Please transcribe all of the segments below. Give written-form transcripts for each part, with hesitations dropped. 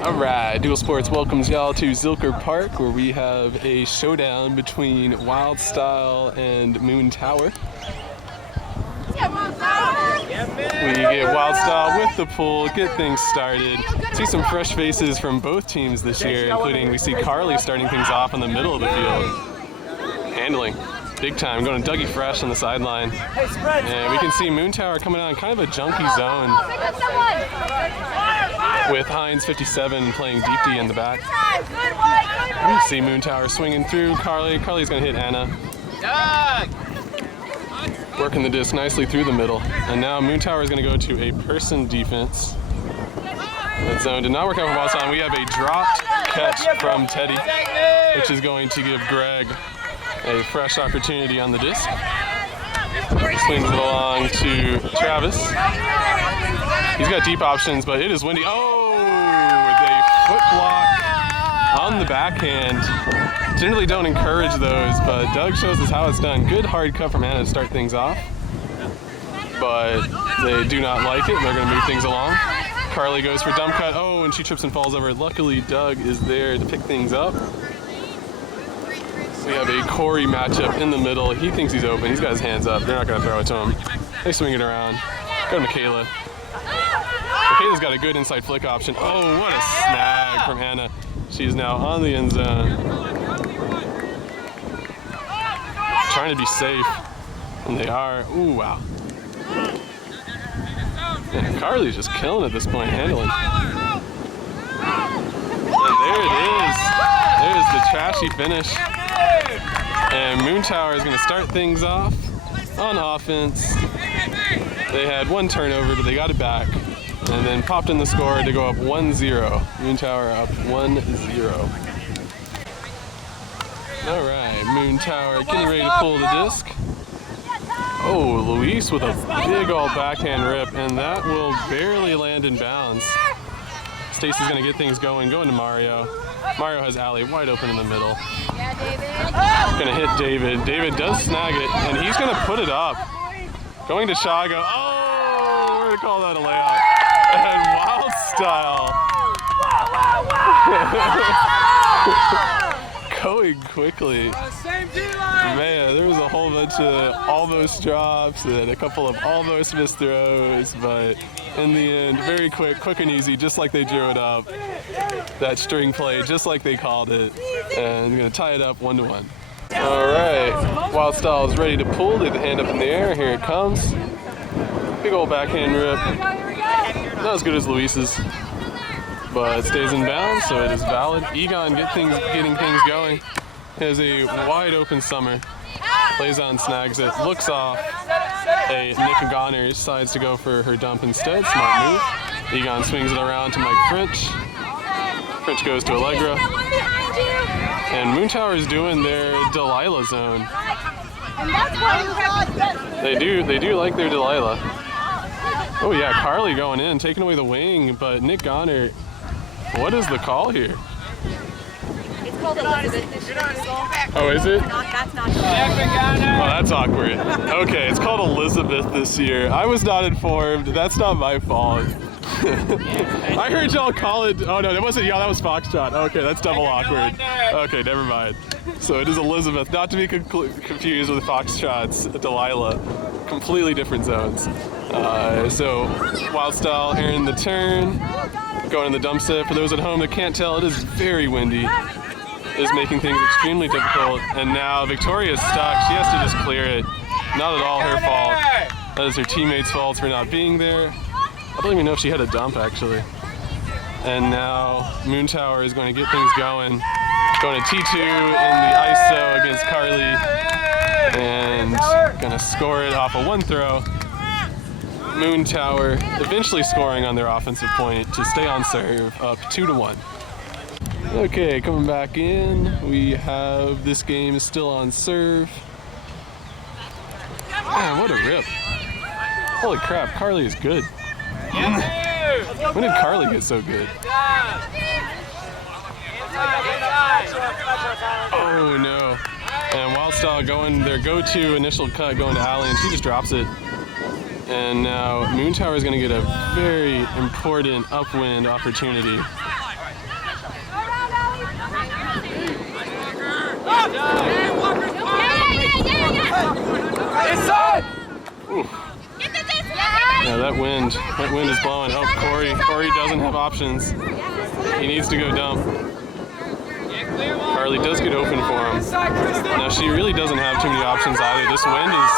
Alright, DoogleSports welcomes y'all to Zilker Park, where we have a showdown between Wildstyle and Moontower. We get Wildstyle with the pull, get things started. See some fresh faces from both teams this year, including we see Carly starting things off in the middle of the field. Handling. Big time, going to Dougie Fresh on the sideline. And we can see Moontower coming on kind of a junky zone with Hines 57 playing deep D in the back. We see Moontower swinging through Carly. Carly's going to hit Anna. Working the disc nicely through the middle. And now Moontower is going to go to a person defense. That zone did not work out for Wildstyle. We have a dropped catch from Teddy, which is going to give Greg a fresh opportunity on the disc. Swings it along to Travis. He's got deep options, but it is windy. Oh, with a foot block on the backhand. Generally don't encourage those, but Doug shows us how it's done. Good hard cut from Anna to start things off, but they do not like it. They're going to move things along. Carly goes for dump cut. Oh, and she trips and falls over it. Luckily, Doug is there to pick things up. We have a Corey matchup in the middle. He thinks he's open. He's got his hands up. They're not going to throw it to him. They swing it around. Go to Michaela. Michaela's got a good inside flick option. Oh, what a snag from Anna. She's now on the end zone. Trying to be safe. And they are. Ooh, wow. And Carly's just killing at this point, handling. And there it is. There's the trashy finish. And Moontower is going to start things off on offense. They had one turnover, but they got it back. And then popped in the score to go up 1-0. Moontower up 1-0. All right, Moontower getting ready to pull the disc. Oh, Luis with a big old backhand rip, and that will barely land in bounds. Stacy's going to get things going to Mario. Mario has Allie wide open in the middle. Gonna hit David. David does snag it, and he's gonna put it up. Going to Chago. Oh, we're gonna call that a layup. And Wildstyle. Going quickly. Man, there was a whole bunch of almost drops and a couple of almost missed throws, but in the end, very quick and easy, just like they drew it up. That string play, just like they called it. And going to tie it up 1-1. All right, Wildstyle is ready to pull. Leave the hand up in the air. Here it comes. Big old backhand rip. Not as good as Luis's, but it stays in bounds, so it is valid. Egon getting things going. He has a wide open summer. Plays on, snags it, looks off. Nick Goner decides to go for her dump instead. Smart move. Egon swings it around to Mike French. French goes to Allegra. And Moontower is doing their Delilah zone. They do like their Delilah. Oh yeah, Carly going in, taking away the wing, but Nick Goner, what is the call here? It's called Elizabeth this year. Oh, is it? That's not Oh, that's awkward. Okay, it's called Elizabeth this year. I was not informed. That's not my fault. I heard y'all call it. Oh no, that wasn't y'all. That was Foxtrot. Okay, that's double awkward. Okay, never mind. So it is Elizabeth, not to be confused with Foxtrot's Delilah. Completely different zones. So Wildstyle airing the turn, going in the dump set. For those at home that can't tell, it is very windy. It is making things extremely difficult. And now Victoria's stuck. She has to just clear it. Not at all her fault. That is her teammates' fault for not being there. I don't even know if she had a dump, actually. And now Moontower is going to get things going. Going to T2 in the ISO against Carly. And going to score it off of one throw. Moontower eventually scoring on their offensive point to stay on serve, up 2-1. Okay, coming back in, we have this game is still on serve. Man, what a rip. Holy crap, Carly is good. When did Carly get so good? Oh no. And Wildstyle going their go-to initial cut going to Allie, and she just drops it. And now Moontower is going to get a very important upwind opportunity. Ooh. Yeah, that wind is blowing. Oh, Corey doesn't have options. He needs to go dump. Carly does get open for him. Now she really doesn't have too many options either. This wind is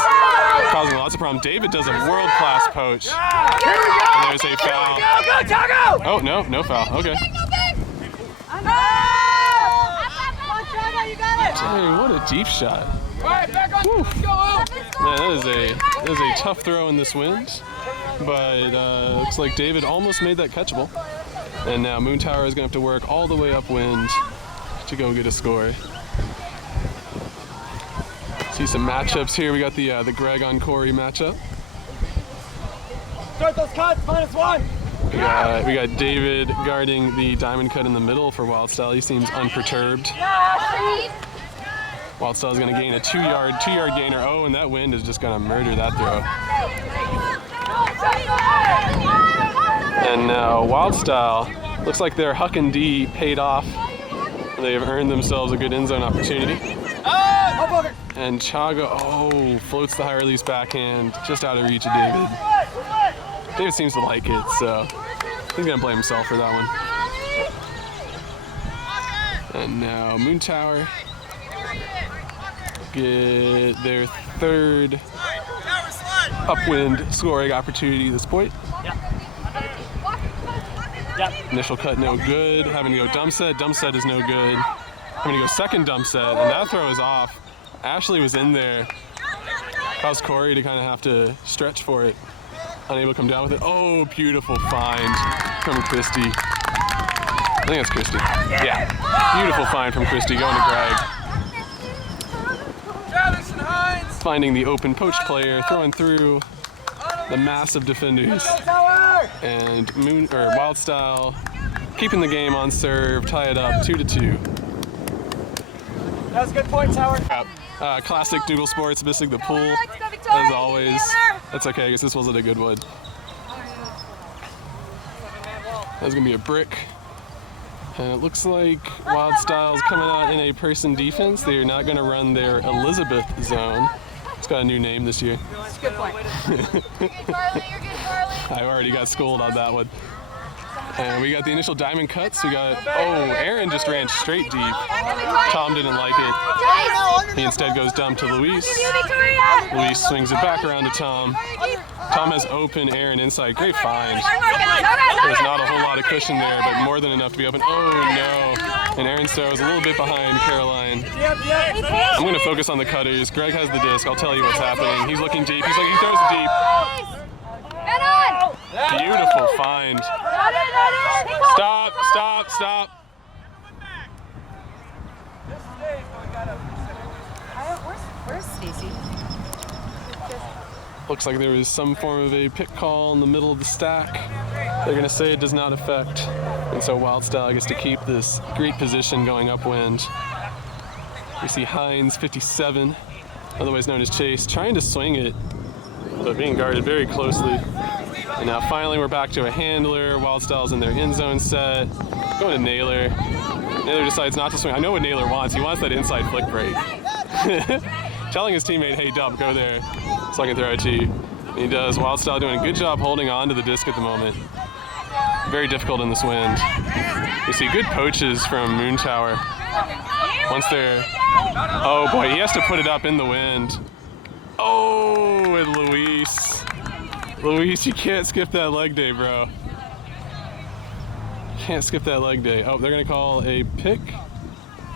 causing lots of problems. David does a world-class poach. And there's a foul. Oh, no foul. Okay. Dang, what a deep shot. Whew. Man, that is a tough throw in this wind, but looks like David almost made that catchable. And now Moontower is going to have to work all the way upwind to go get a score. See some matchups here. We got the Greg on Corey matchup. Start those cuts, -1. We got David guarding the diamond cut in the middle for Wildstyle. He seems unperturbed. Wildstyle is going to gain a two-yard gainer. Oh, and that wind is just going to murder that throw. And now Wildstyle, looks like their Huck and D paid off. They have earned themselves a good end zone opportunity. And Chaga, floats the high release backhand just out of reach of David. David seems to like it, so he's going to blame himself for that one. And now Moontower get their third upwind scoring opportunity at this point. Initial cut no good. Having to go dump set. Dump set is no good. Having to go second dump set, and that throw is off. Ashley was in there. Caused Corey to kind of have to stretch for it. Unable to come down with it. Oh, beautiful find from Christy. I think that's Christy. Yeah. Beautiful find from Christy going to Greg. Finding the open poached player, throwing through the massive defenders. And Wildstyle keeping the game on serve, tie it up 2-2. That was a good point, Tower. Classic DoogleSports missing the pool, as always. That's okay, I guess this wasn't a good one. That's gonna be a brick. And it looks like Wildstyle's coming out in a person defense. They are not gonna run their Elizabeth zone. It's got a new name this year. That's a good point. You're good, Carly. You're good, Carly. I already got schooled on that one. And we got the initial diamond cuts. We got, Aaron just ran straight deep. Tom didn't like it. He instead goes dumb to Luis. Luis swings it back around to Tom. Tom has open Aaron inside. Great find. There's not a whole lot of cushion there, but more than enough to be open. Oh no. And Aaron's throw is a little bit behind Caroline. I'm going to focus on the cutters. Greg has the disc. I'll tell you what's happening. He's looking deep. He throws it deep. Beautiful find. Stop. Where's Stacy? Looks like there was some form of a pick call in the middle of the stack. They're going to say it does not affect. And so Wildstyle gets to keep this great position going upwind. We see Hines, 57, otherwise known as Chase, trying to swing it, but being guarded very closely. And now finally we're back to a handler. Wildstyle's in their end zone set. Going to Naylor. Naylor decides not to swing. I know what Naylor wants. He wants that inside flick break. Telling his teammate, hey, Dub, go there so I can throw it to you. And he does. Wildstyle doing a good job holding on to the disc at the moment. Very difficult in this wind. We see good poaches from Moontower. Once they're... Oh, boy, he has to put it up in the wind. Oh, and Luis. Luis, you can't skip that leg day, bro. Can't skip that leg day. Oh, they're going to call a pick.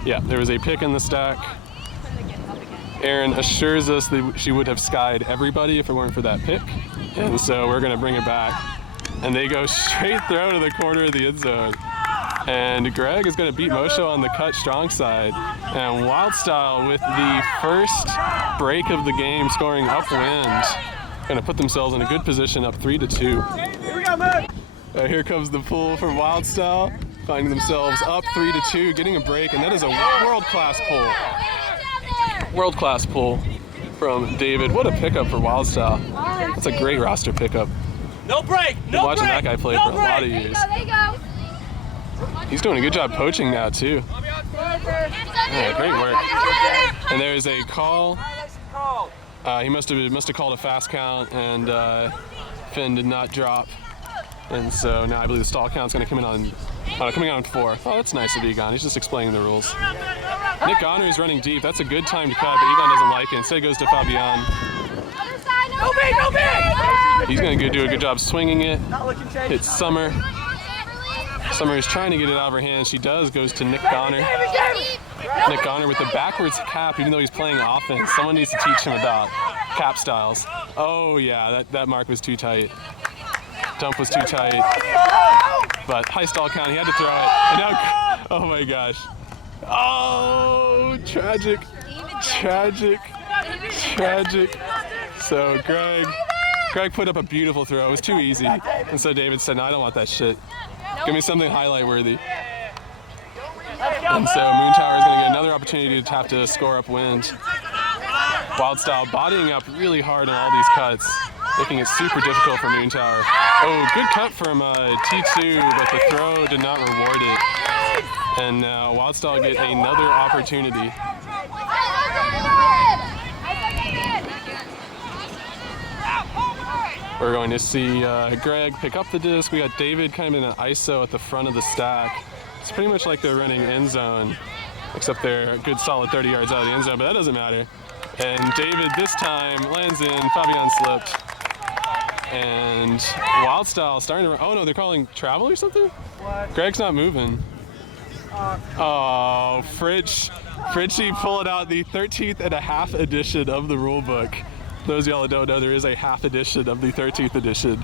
Yeah, there was a pick in the stack. Erin assures us that she would have skied everybody if it weren't for that pick. And so we're going to bring it back. And they go straight throw to the corner of the end zone. And Greg is going to beat Mosho on the cut strong side. And Wildstyle with the first break of the game scoring upwind. Going to put themselves in a good position up 3-2. Here we go, man. Here comes the pull from Wildstyle. Finding themselves up 3-2, getting a break. And that is a world-class pull. World-class pull from David. What a pickup for Wildstyle. That's a great roster pickup. No break. Been watching that guy play for a lot of years. There you go. He's doing a good job poaching now too. Yeah, great work. And there's a call. He must have called a fast count, and Finn did not drop. And so now I believe the stall count's going to come in on coming on 4. Oh, that's nice of Egon. He's just explaining the rules. Nick Honor is running deep. That's a good time to cut, but Egon doesn't like it. Instead, it goes to Fabian. No big! He's going to do a good job swinging it. It's Summer. Summer is trying to get it out of her hands. She does. Goes to Nick Honor. Nick Honor with the backwards cap, even though he's playing offense. Someone needs to teach him about cap styles. Oh, yeah, that mark was too tight. Dump was too tight. But high stall count, he had to throw it. And now, oh my gosh. Oh, tragic. Tragic. Tragic. So Greg put up a beautiful throw. It was too easy. And so David said, no, I don't want that shit. Give me something highlight worthy. And so Moontower is going to get another opportunity to have to score upwind. Wildstyle bodying up really hard on all these cuts, making it super difficult for Moontower. Oh, good cut from T2, but the throw did not reward it. And now Wildstyle get another opportunity. We're going to see Greg pick up the disc. We got David kind of in an ISO at the front of the stack. It's pretty much like they're running end zone, except they're a good solid 30 yards out of the end zone, but that doesn't matter. And David this time lands in, Fabian slipped. And Wildstyle starting to run. Oh no, they're calling travel or something? What? Greg's not moving. Oh, Fritchie pulling out the 13th and a half edition of the rule book. Those of y'all that don't know, there is a half edition of the 13th edition.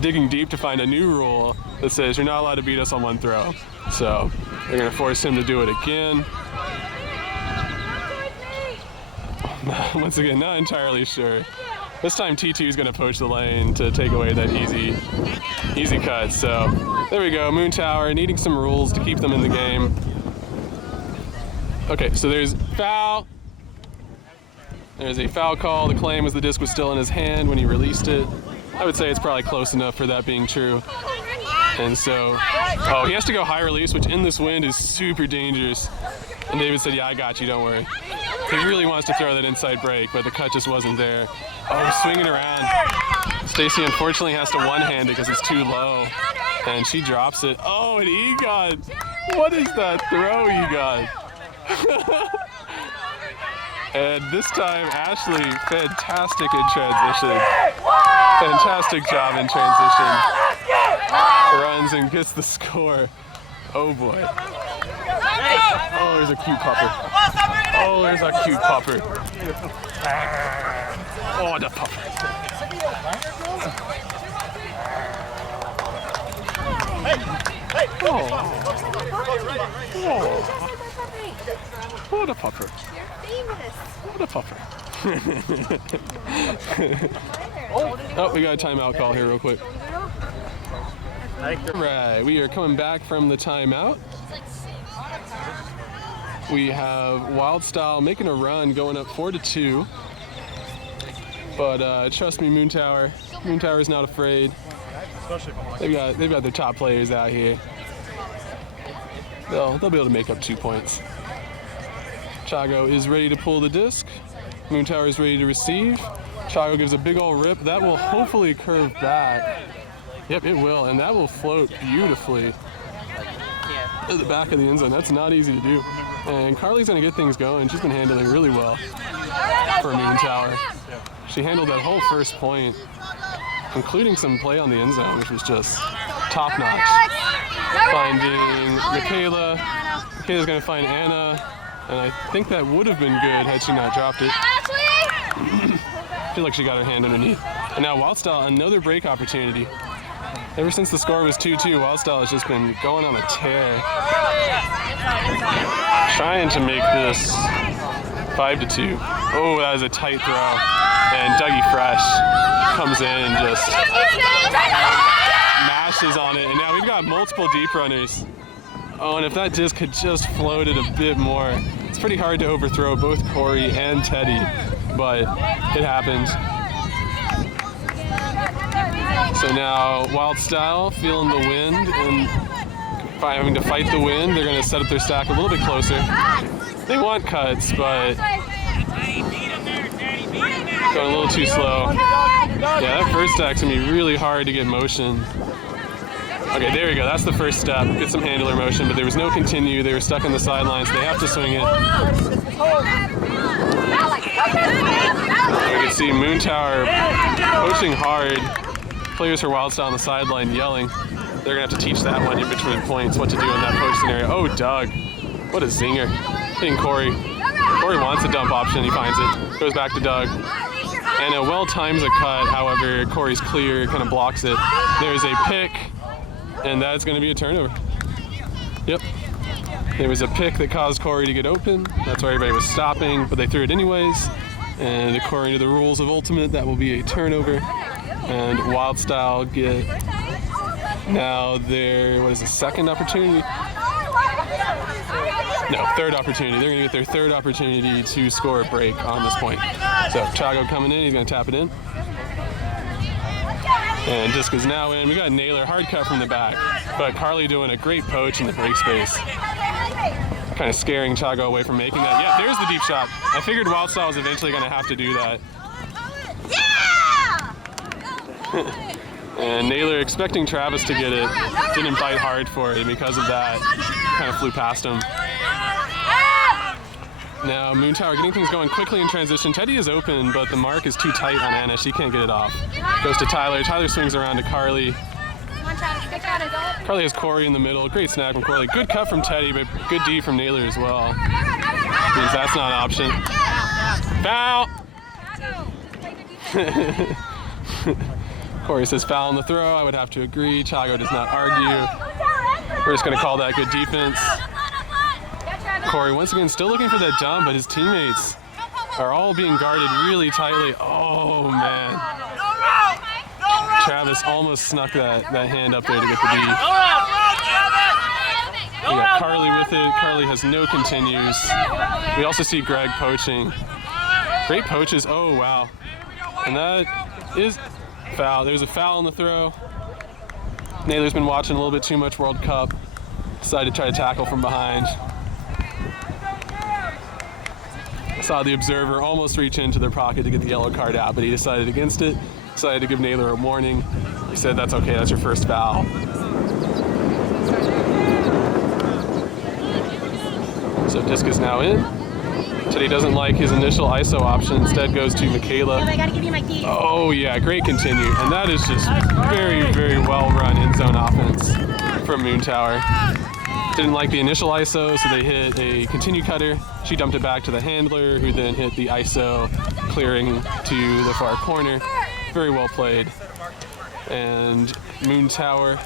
Digging deep to find a new rule that says you're not allowed to beat us on one throw. So they're going to force him to do it again. Once again, not entirely sure. This time T2 is going to poach the lane to take away that easy cut. So there we go, Moontower needing some rules to keep them in the game. Okay, so there's foul. There's a foul call. The claim was the disc was still in his hand when he released it. I would say it's probably close enough for that being true. And so, oh, he has to go high release, which in this wind is super dangerous. And David said, yeah, I got you, don't worry. He really wants to throw that inside break, but the cut just wasn't there. Oh, swinging around. Stacy unfortunately has to one-hand it because it's too low. And she drops it. Oh, and Egon. What is that throw, Egon? And this time, Ashley, fantastic in transition. Fantastic job in transition. Runs and gets the score. Oh boy. Oh, there's a cute pupper. Oh, there's a cute pupper. Oh, the pupper. Oh. Oh, the pupper. What a pupper. Oh, we got a timeout call here real quick. Right, we are coming back from the timeout. We have Wildstyle making a run, going up 4-2. But trust me, Moontower is not afraid. They've got their top players out here. They'll be able to make up 2 points. Chago is ready to pull the disc. Moontower is ready to receive. Chago gives a big old rip. That will hopefully curve back. Yep, it will, and that will float beautifully to the back of the end zone. That's not easy to do. And Carly's gonna get things going. She's been handling really well for Moontower. She handled that whole first point, including some play on the end zone, which was just top notch. Finding Michaela. Michaela's gonna find Anna. And I think that would have been good had she not dropped it. I feel like she got her hand underneath. And now Wildstyle, another break opportunity. Ever since the score was 2-2, Wildstyle has just been going on a tear. Trying to make this 5-2. Oh, that was a tight throw. And Dougie Fresh comes in and just mashes on it. And now we've got multiple deep runners. Oh, and if that disc had just floated a bit more. It's pretty hard to overthrow both Corey and Teddy, but it happened. So now Wildstyle feeling the wind and having to fight the wind. They're going to set up their stack a little bit closer. They want cuts, but going a little too slow. Yeah, that first stack's going to be really hard to get motion. Okay, there we go. That's the first step. Get some handler motion, but there was no continue. They were stuck on the sidelines. They have to swing it. You can see Moontower poaching hard. Players for Wildstyle on the sideline yelling. They're going to have to teach that one in between points what to do in that poach scenario. Oh, Doug. What a zinger. Hitting Corey. Corey wants a dump option. He finds it. Goes back to Doug. And it well times a cut. However, Corey's clear, kind of blocks it. There's a pick. And that's going to be a turnover. Yep. There was a pick that caused Corey to get open. That's why everybody was stopping, but they threw it anyways. And according to the rules of Ultimate, that will be a turnover. And Wildstyle get now their, what is it, second opportunity? No, third opportunity. They're going to get their third opportunity to score a break on this point. So Chago coming in, he's going to tap it in. And disc is now in. We got Naylor, hard cut from the back. But Carly doing a great poach in the break space. Kind of scaring Chago away from making that. Yeah, there's the deep shot. I figured Wildstyle was eventually going to have to do that. Yeah! And Naylor expecting Travis to get it. Didn't bite hard for it, and because of that, kind of flew past him. Now Moontower getting things going quickly in transition. Teddy is open, but the mark is too tight on Anna. She can't get it off. Goes to Tyler. Tyler swings around to Carly. Carly has Corey in the middle. Great snap from Corey. Good cut from Teddy, but good D from Naylor as well. Means that's not an option. Foul! Corey says foul on the throw. I would have to agree. Chago does not argue. We're just going to call that good defense. Corey once again still looking for that dump, but his teammates are all being guarded really tightly. Oh man. Travis almost snuck that hand up there to get the D. We got Carly with it. Carly has no continues. We also see Greg poaching. Great poaches. Oh wow. And that is foul. There's a foul on the throw. Naylor's been watching a little bit too much World Cup. Decided to try to tackle from behind. Saw the observer almost reach into their pocket to get the yellow card out, but he decided against it. Decided to give Naylor a warning. He said, that's okay, that's your first foul. So disc is now in. Teddy doesn't like his initial ISO option, instead goes to Michaela. I gotta give you my key. Oh yeah, great continue. And that is just very, very well run in zone offense from Moontower. Didn't like the initial ISO, so they hit a continue cutter. She dumped it back to the handler, who then hit the ISO, clearing to the far corner. Very well played. And Moontower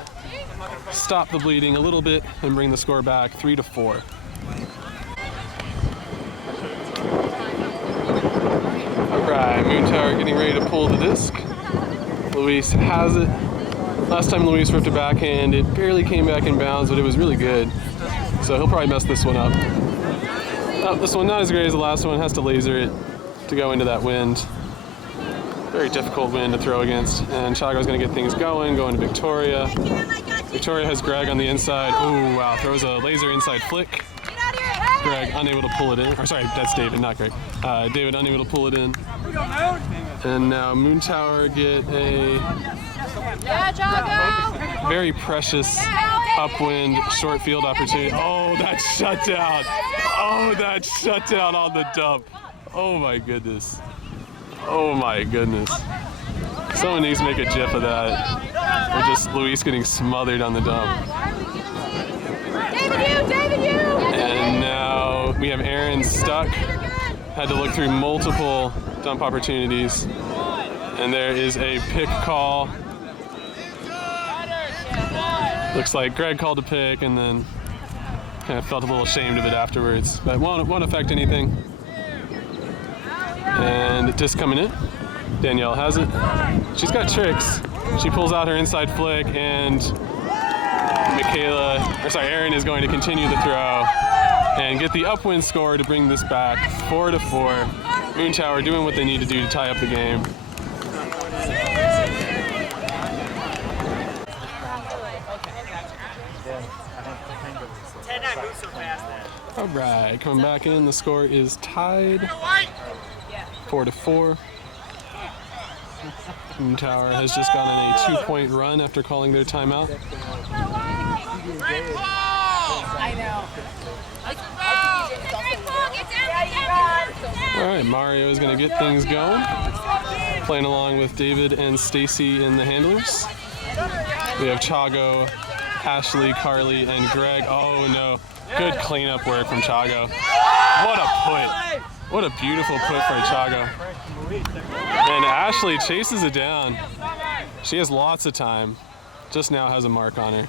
stop the bleeding a little bit and bring the score back 3-4. All right, Moontower getting ready to pull the disc. Luis has it. Last time Luis ripped a backhand, it barely came back in bounds, but it was really good. So he'll probably mess this one up. Oh, this one not as great as the last one. Has to laser it to go into that wind. Very difficult wind to throw against. And Chago's going to get things going to Victoria. Victoria has Greg on the inside. Oh wow, throws a laser inside flick. Greg unable to pull it in. Or sorry, that's David, not Greg. David unable to pull it in. And now Moontower get a very precious upwind short field opportunity. Oh, that shut down. Oh, that shut down on the dump. Oh my goodness. Oh my goodness. Someone needs to make a gif of that. Or just Luis getting smothered on the dump. And now we have Aaron stuck. Had to look through multiple dump opportunities. And there is a pick call. Looks like Greg called a pick and then kind of felt a little ashamed of it afterwards. But won't affect anything. And disc coming in. Danielle has it. She's got tricks. She pulls out her inside flick and Aaron is going to continue the throw and get the upwind score to bring this back 4-4. Moontower doing what they need to do to tie up the game. All right, coming back in, the score is tied 4-4. Moontower has just gone on a 2-point run after calling their timeout. I know. All right, Mario is going to get things going, playing along with David and Stacy in the handlers. We have Chago, Ashley, Carly, and Greg. Oh no, good cleanup work from Chago. What a put. What a beautiful put for Chago. And Ashley chases it down. She has lots of time. Just now has a mark on her.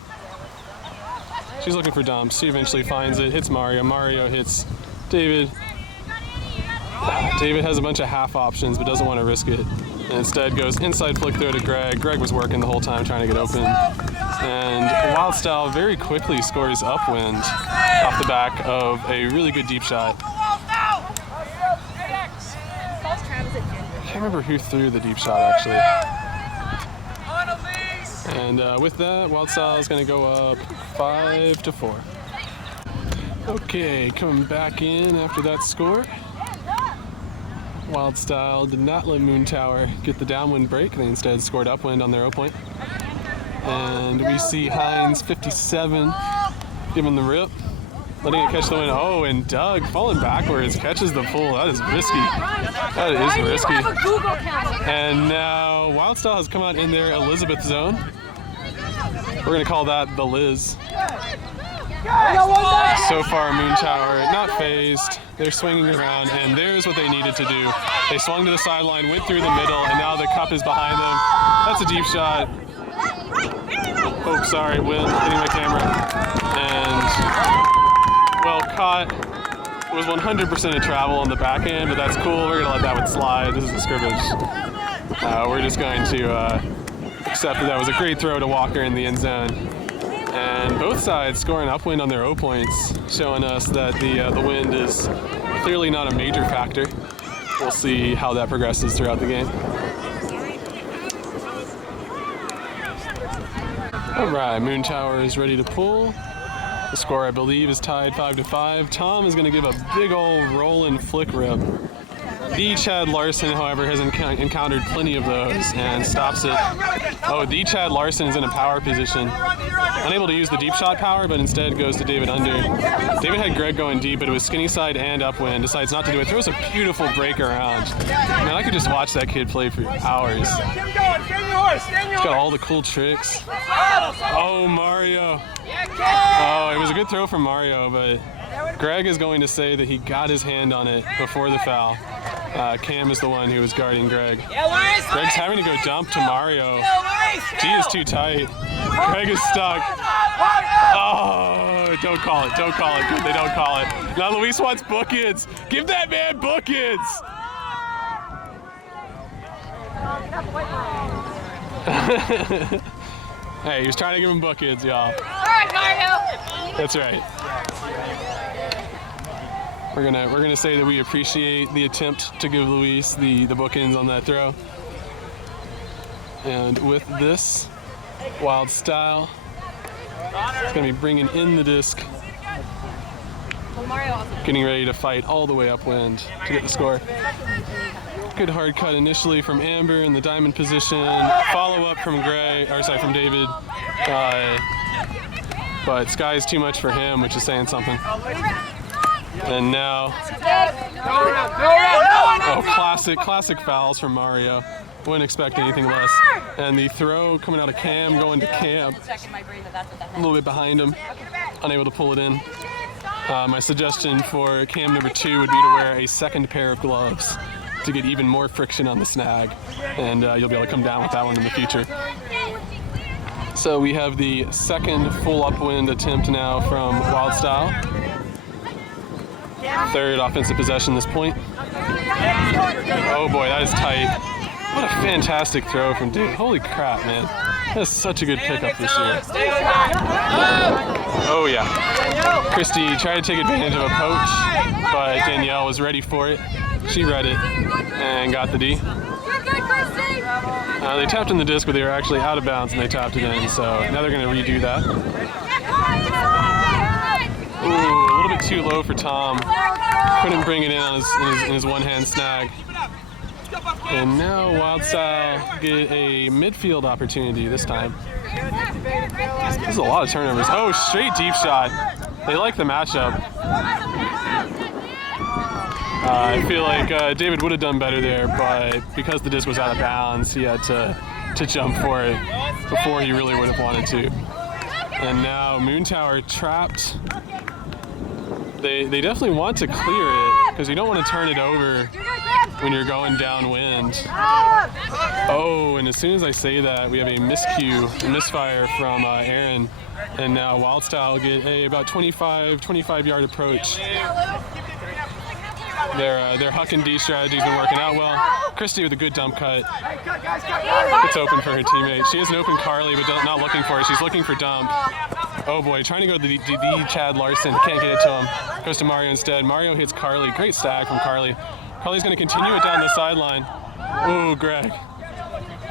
She's looking for dumps. She eventually finds it, hits Mario. Mario hits David. David has a bunch of half options but doesn't want to risk it. And instead goes inside flick throw to Greg. Greg was working the whole time trying to get open. And Wildstyle very quickly scores upwind off the back of a really good deep shot. I can't remember who threw the deep shot actually. And with that, Wildstyle is going to go up 5-4. Okay, coming back in after that score. Wildstyle did not let Moontower get the downwind break. They instead scored upwind on their O point. And we see Hines, 57, giving the rip, letting it catch the wind. Oh, and Doug falling backwards, catches the pull. That is risky. That is risky. And now Wildstyle has come out in their Elizabeth zone. We're going to call that the Liz. So far, Moontower not phased. They're swinging around, and there's what they needed to do. They swung to the sideline, went through the middle, and now the cup is behind them. That's a deep shot. Oh, sorry, wind hitting my camera. And, well, caught. It was 100% a travel on the back end, but that's cool. We're going to let that one slide. This is a scrimmage. We're just going to accept that was a great throw to Walker in the end zone. And both sides scoring upwind on their O points, showing us that the wind is clearly not a major factor. We'll see how that progresses throughout the game. All right, Moontower is ready to pull. The score, I believe, is tied 5-5. Tom is going to give a big old roll and flick rip. The Chad Larson, however, has encountered plenty of those and stops it. Oh, the Chad Larson is in a power position. Unable to use the deep shot power, but instead goes to David under. David had Greg going deep, but it was skinny side and upwind. Decides not to do it. Throws a beautiful break around. Man, I could just watch that kid play for hours. He's got all the cool tricks. Oh, Mario. Oh, it was a good throw from Mario, but Greg is going to say that he got his hand on it before the foul. Cam is the one who was guarding Greg. Greg's having to go dump to Mario. G is too tight. Greg is stuck. Oh, don't call it. Don't call it. Good, they don't call it. Now Luis wants bookends. Give that man bookends. Hey, he was trying to give him bookends, y'all. All right, Mario. That's right. We're gonna say that we appreciate the attempt to give Luis the bookends on that throw. And with this, Wildstyle is gonna be bringing in the disc, getting ready to fight all the way upwind to get the score. Good hard cut initially from Amber in the diamond position. Follow up from from David. But sky's too much for him, which is saying something. And now, oh, classic fouls from Mario. Wouldn't expect anything less. And the throw coming out of Cam, going to Cam. A little bit behind him, unable to pull it in. My suggestion for Cam number 2 would be to wear a second pair of gloves to get even more friction on the snag. And you'll be able to come down with that one in the future. So we have the second full upwind attempt now from Wildstyle. Third offensive possession this point. Oh boy, that is tight. What a fantastic throw from David. Holy crap, man. That is such a good pickup this year. Oh yeah. Christy tried to take advantage of a poach, but Danielle was ready for it. She read it and got the D. They tapped in the disc, but they were actually out of bounds and they tapped it in, so now they're going to redo that. too low for Tom. Couldn't bring it in on in his one-hand snag. And now Wildstyle get a midfield opportunity this time. There's a lot of turnovers. Oh, straight deep shot. They like the matchup. I feel like David would have done better there, but because the disc was out of bounds, he had to jump for it before he really would have wanted to. And now Moontower trapped. They definitely want to clear it because you don't want to turn it over when you're going downwind. Oh, and as soon as I say that, we have a miscue, a misfire from Aaron. And now Wildstyle get a about 25 yard approach. Their huck and D strategy's been working out well. Christy with a good dump cut. It's open for her teammate. She has an open Carly, but not looking for it. She's looking for dump. Oh boy, trying to go to the Chad Larson. Can't get it to him. Goes to Mario instead. Mario hits Carly. Great stag from Carly. Carly's going to continue it down the sideline. Ooh, Greg.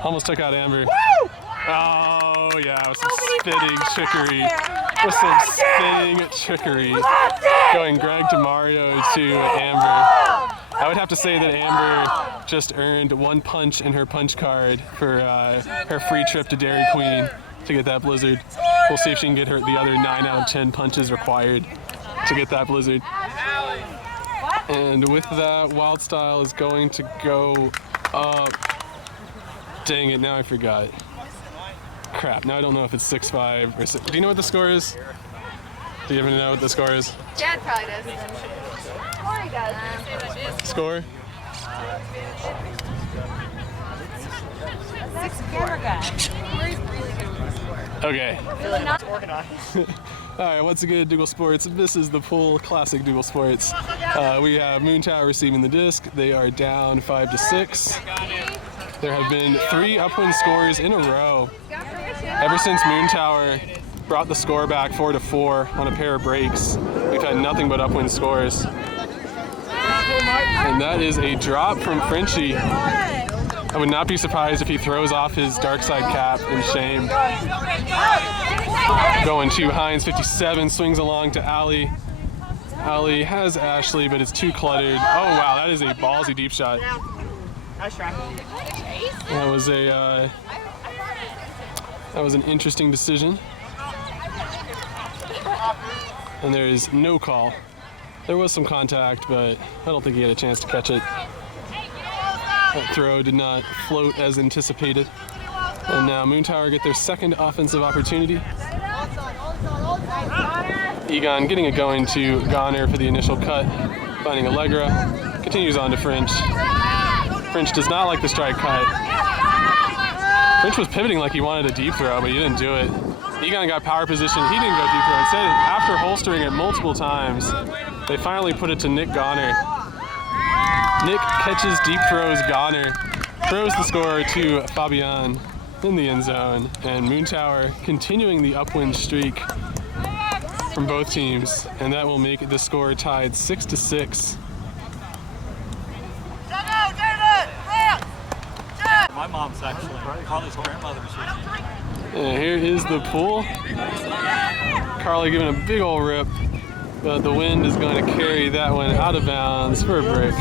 Almost took out Amber. Oh, yeah, with some spitting trickery. With some spitting trickery. Going Greg to Mario to Amber. I would have to say that Amber just earned 1 punch in her punch card for her free trip to Dairy Queen to get that blizzard. We'll see if she can get her the other 9 out of 10 punches required to get that blizzard. And with that, Wildstyle is going to go up. Dang it, now I forgot. Crap, now I don't know if it's 6-5 or 6. Do you know what the score is? Do you even know what the score is? Dad probably does. Or he does. Score? 6-4. Okay. All right, once again, DoogleSports. This is the full classic DoogleSports. We have Moontower receiving the disc. They are down 5-6. There have been 3 upwind scores in a row ever since Moontower brought the score back 4-4 on a pair of breaks. We've had nothing but upwind scores. And that is a drop from Frenchie. I would not be surprised if he throws off his dark side cap in shame. Going to Hines, 57, swings along to Allie. Allie has Ashley, but it's too cluttered. Oh wow, that is a ballsy deep shot. That was an interesting decision. And there is no call. There was some contact, but I don't think he had a chance to catch it. That throw did not float as anticipated. And now Moontower get their second offensive opportunity. Egon getting it going to Goner for the initial cut, finding Allegra, continues on to French. French does not like the strike cut. French was pivoting like he wanted a deep throw, but he didn't do it. Egon got power position, he didn't go deep throw. Instead, after holstering it multiple times, they finally put it to Nick Goner. Nick catches, deep throws Goner, throws the score to Fabian in the end zone, and Moontower continuing the upwind streak from both teams, and that will make the score tied 6-6. My mom's actually Carly's grandmother. And here is the pool. Carly giving a big old rip, but the wind is going to carry that one out of bounds for a brick.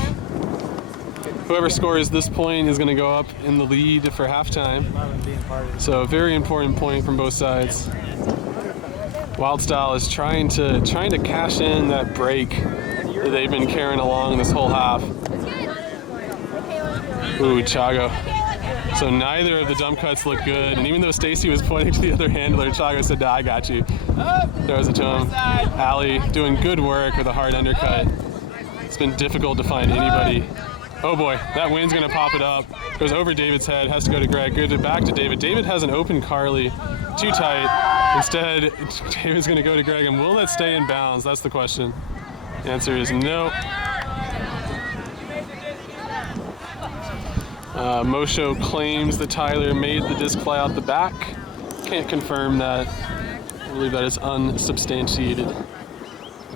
Whoever scores this point is going to go up in the lead for halftime. So a very important point from both sides. Wildstyle is trying to cash in that break that they've been carrying along this whole half. Ooh, Chago. So neither of the dump cuts look good, and even though Stacy was pointing to the other handler, Chago said, "Nah, I got you." Throws it to him. Allie doing good work with a hard undercut. It's been difficult to find anybody. Oh boy, that wind's gonna pop it up. Goes over David's head, has to go to Greg. Good, back to David. David has an open Carly, too tight. Instead, David's gonna go to Greg, and will that stay in bounds? That's the question. The answer is no. Mosho claims that Tyler made the disc fly out the back. Can't confirm that. I believe that is unsubstantiated.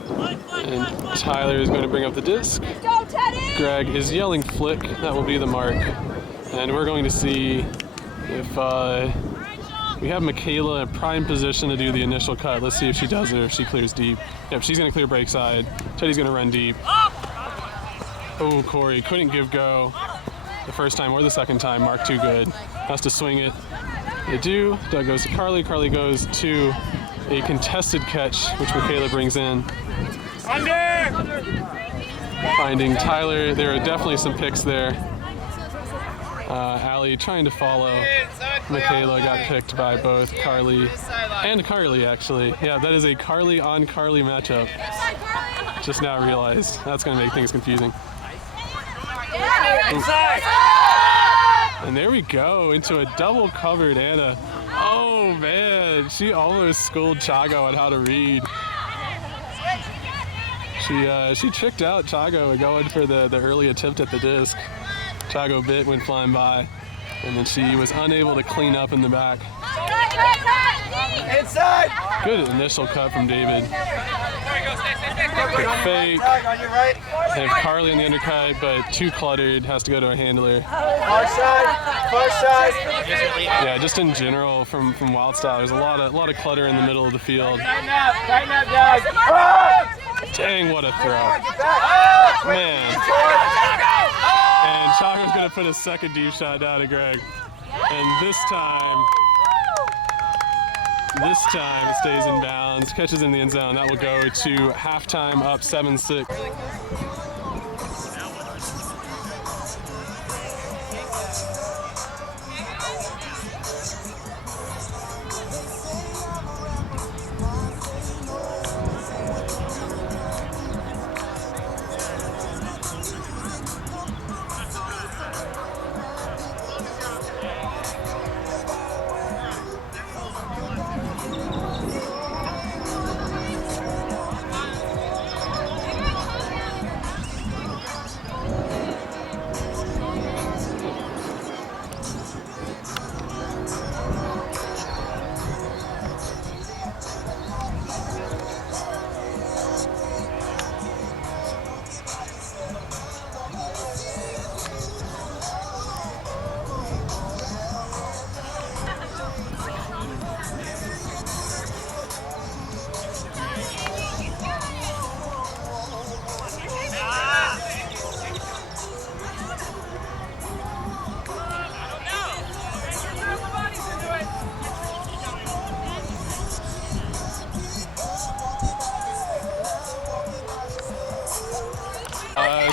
And Tyler is going to bring up the disc. Greg is yelling flick. That will be the mark. And we're going to see if We have Michaela in prime position to do the initial cut. Let's see if she does it or if she clears deep. Yep, she's gonna clear break side. Teddy's gonna run deep. Oh, Corey couldn't give go the first time or the second time. Mark too good. Has to swing it. They do. Doug goes to Carly. Carly goes to a contested catch, which Michaela brings in. Under! Finding Tyler. There are definitely some picks there. Allie trying to follow. Michaela got picked by both Carly and Carly, actually. Yeah, that is a Carly on Carly matchup. Just now realized. That's going to make things confusing. And there we go, into a double covered Anna. Oh man, she almost schooled Chago on how to read. She tricked out Chago going for the early attempt at the disc. Chago bit, went flying by, and then she was unable to clean up in the back. Inside! Good initial cut from David. Quick fake. They have Carly in the undercut, but too cluttered, has to go to a handler. Far side, far side. Yeah, just in general from Wildstyle, there's a lot of clutter in the middle of the field. Tighten up, Doug. Dang, what a throw. Man. And Chaco's gonna put a second deep shot down to Greg. And this time it stays in bounds, catches in the end zone. That will go to halftime up 7-6.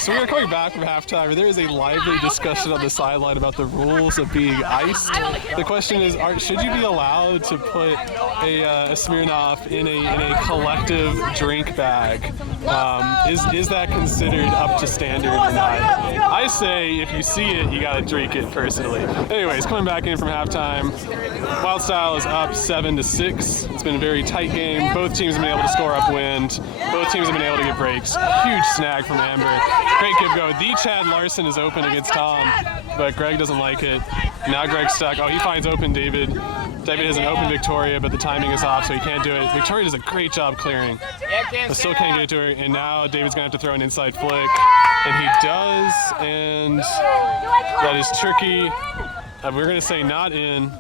So we are coming back from halftime. There is a lively discussion on the sideline about the rules of being iced. The question is, should you be allowed to put a Smirnoff in a collective drink bag? Is that considered up to standard or not? I say if you see it, you gotta drink it personally. Anyways, coming back in from halftime, Wildstyle is up 7-6. It's been a very tight game. Both teams have been able to score upwind. Both teams have been able to get breaks. Huge snag from Amber. Great give go. The Chad Larson is open against Tom, but Greg doesn't like it. Now Greg's stuck. Oh, he finds open David. David has an open Victoria, but the timing is off, so he can't do it. Victoria does a great job clearing, but still can't get it to her. And now David's gonna have to throw an inside flick, and he does, and that is tricky. We're gonna say not in.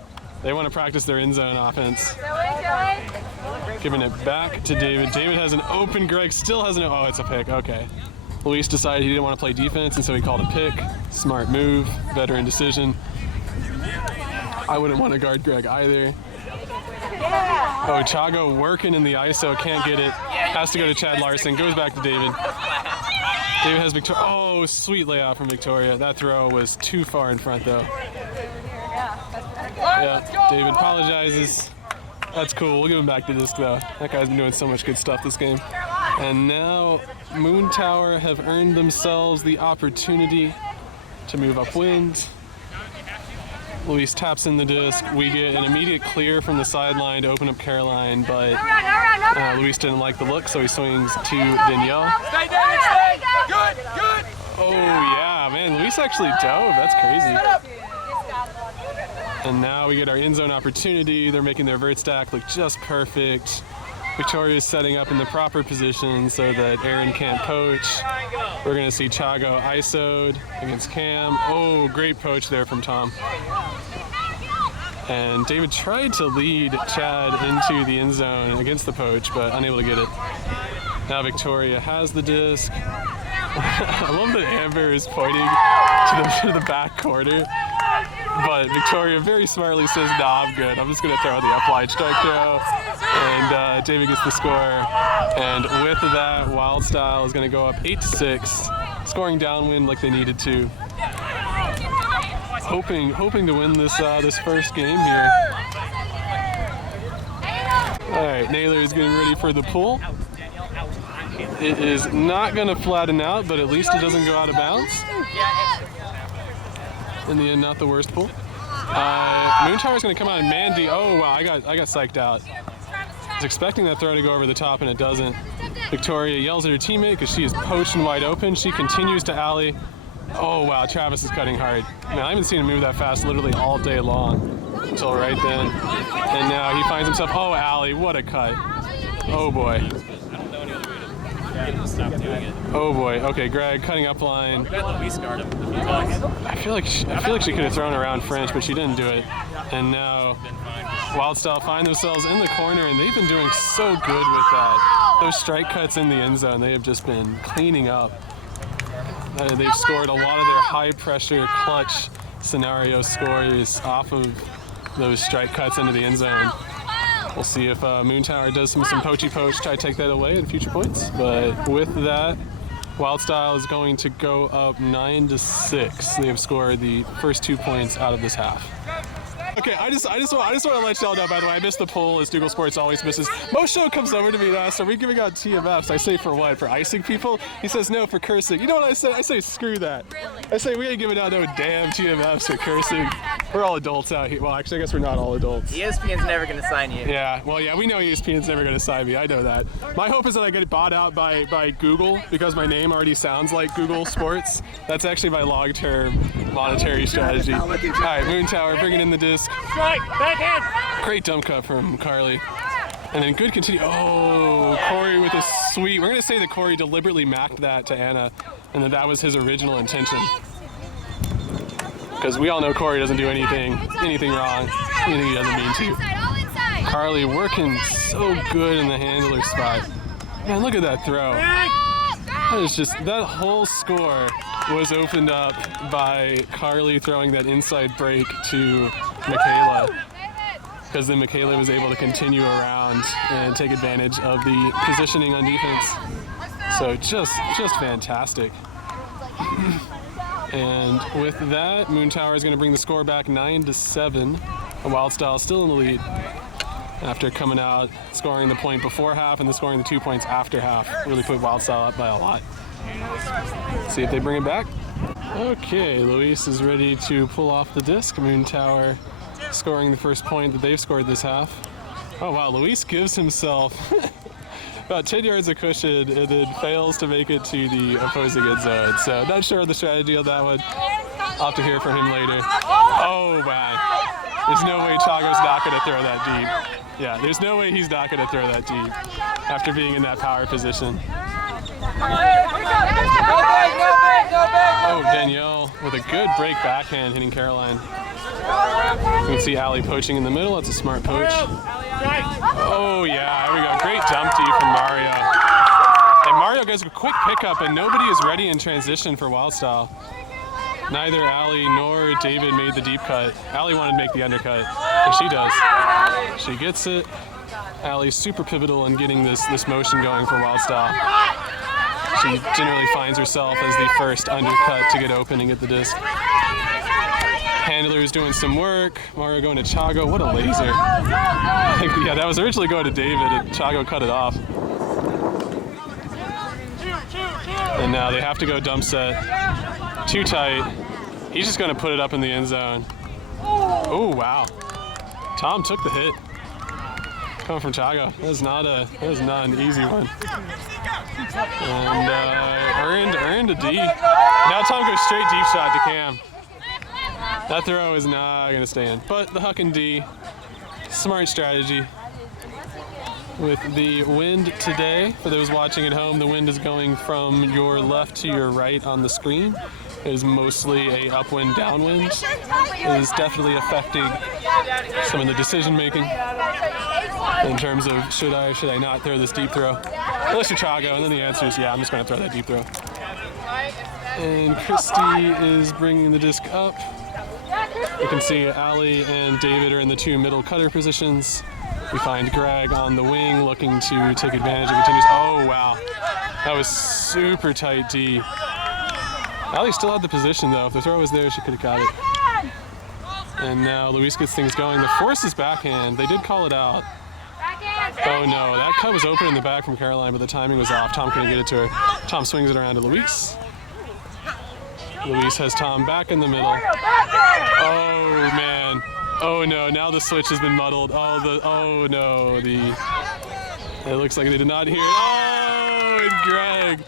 They want to practice their end zone offense. Giving it back to David. David has an open. Greg still has an. Oh, it's a pick. Okay. Luis decided he didn't want to play defense, and so he called a pick. Smart move. Veteran decision. I wouldn't want to guard Greg either. Oh, Chago working in the ISO. Can't get it. Has to go to Chad Larson. Goes back to David. David has Victoria. Oh, sweet layout from Victoria. That throw was too far in front, though. Yeah, David apologizes. That's cool. We'll give him back to disc, though. That guy's been doing so much good stuff this game. And now Moontower have earned themselves the opportunity to move upwind. Luis taps in the disc. We get an immediate clear from the sideline to open up Caroline, but Luis didn't like the look, so he swings to Danielle. Stay down, stay. Good, good. Oh, yeah, man. Luis actually dove. That's crazy. And now we get our end zone opportunity. They're making their vert stack look just perfect. Victoria's setting up in the proper position so that Aaron can't poach. We're going to see Chago ISO'd against Cam. Oh, great poach there from Tom. And David tried to lead Chad into the end zone against the poach, but unable to get it. Now Victoria has the disc. I love that Amber is pointing to the back corner. But Victoria very smartly says, nah, I'm good. I'm just going to throw the upline strike throw. And David gets the score. And with that, Wildstyle is going to go up 8-6, scoring downwind like they needed to. Hoping to win this first game here. All right, Naylor is getting ready for the pull. It is not going to flatten out, but at least it doesn't go out of bounds. In the end, not the worst pull. Moontower is going to come out and Mandy. Oh wow, I got psyched out. I was expecting that throw to go over the top and it doesn't. Victoria yells at her teammate because she is poached and wide open. She continues to alley. Oh wow, Travis is cutting hard. Man, I haven't seen him move that fast literally all day long until right then. And now he finds himself, oh alley, what a cut. Oh boy. Oh boy. Okay, Greg cutting up line. I feel like she could have thrown around French, but she didn't do it. And now Wildstyle find themselves in the corner, and they've been doing so good with that. Those strike cuts in the end zone, they have just been cleaning up. They've scored a lot of their high pressure clutch scenario scores off of those strike cuts into the end zone. We'll see if Moontower does some poachy poach, try to take that away in future points. But with that, Wildstyle is going to go up 9-6. They have scored the first 2 points out of this half. Okay, I just want to let y'all know, by the way, I missed the poll as DoogleSports always misses. Mosho comes over to me and asks, are we giving out TMFs? I say for what? For icing people? He says no, for cursing. You know what I say? I say screw that. I say we ain't giving out no damn TMFs for cursing. We're all adults out here. Well, actually, I guess we're not all adults. ESPN's never going to sign you. Yeah, well, yeah, we know ESPN's never going to sign me. I know that. My hope is that I get bought out by Google because my name already sounds like DoogleSports. That's actually my long-term monetary strategy. All right, Moontower bringing in the disc. Strike, backhand. Great dump cut from Carly. And then good continue. Oh, Corey with a sweet. We're going to say that Corey deliberately macked that to Anna and that was his original intention. Because we all know Corey doesn't do anything wrong, anything he doesn't mean to. Carly working so good in the handler spot. Man, look at that throw. That is just, that whole score was opened up by Carly throwing that inside break to Michaela. Because then Michaela was able to continue around and take advantage of the positioning on defense. So just fantastic. And with that, Moontower is going to bring the score back 9-7. And Wildstyle still in the lead after coming out, scoring the point before half and then scoring the 2 points after half. Really put Wildstyle up by a lot. See if they bring it back. Okay, Luis is ready to pull off the disc. Moontower scoring the first point that they've scored this half. Oh wow, Luis gives himself about 10 yards of cushion and then fails to make it to the opposing end zone. So not sure of the strategy on that one. I'll have to hear from him later. Oh man, there's no way Chago's not going to throw that deep. Yeah, there's no way he's not going to throw that deep after being in that power position. Oh, Danielle with a good break backhand hitting Caroline. You can see Allie poaching in the middle. That's a smart poach. Oh yeah, here we go. Great dump D from Mario. And Mario goes a quick pickup and nobody is ready in transition for Wildstyle. Neither Allie nor David made the deep cut. Allie wanted to make the undercut, and she does. She gets it. Allie's super pivotal in getting this motion going for Wildstyle. She generally finds herself as the first undercut to get open and get the disc. Handler is doing some work. Mario going to Chago. What a laser. Yeah, that was originally going to David and Chago cut it off. And now they have to go dump set. Too tight. He's just going to put it up in the end zone. Oh, wow. Tom took the hit. Coming from Chago. That was not an easy one. And earned a D. Now Tom goes straight deep shot to Cam. That throw is not going to stand. But the huck and D, smart strategy. with the wind today. For those watching at home, the wind is going from your left to your right on the screen. It is mostly a upwind, downwind. It is definitely affecting some of the decision making in terms of should I or should I not throw this deep throw. Unless you're Chago, and then the answer is yeah, I'm just going to throw that deep throw. And Christy is bringing the disc up. You can see Allie and David are in the two middle cutter positions. We find Greg on the wing looking to take advantage of continues. Oh, wow. That was super tight D. Allie still had the position, though. If the throw was there, she could have got it. And now Luis gets things going. The force is backhand. They did call it out. Oh, no. That cut was open in the back from Caroline, but the timing was off. Tom couldn't get it to her. Tom swings it around to Luis. Luis has Tom back in the middle. Oh, man. Oh, no. Now the switch has been muddled. Oh, no. It looks like they did not hear it. Oh, and Greg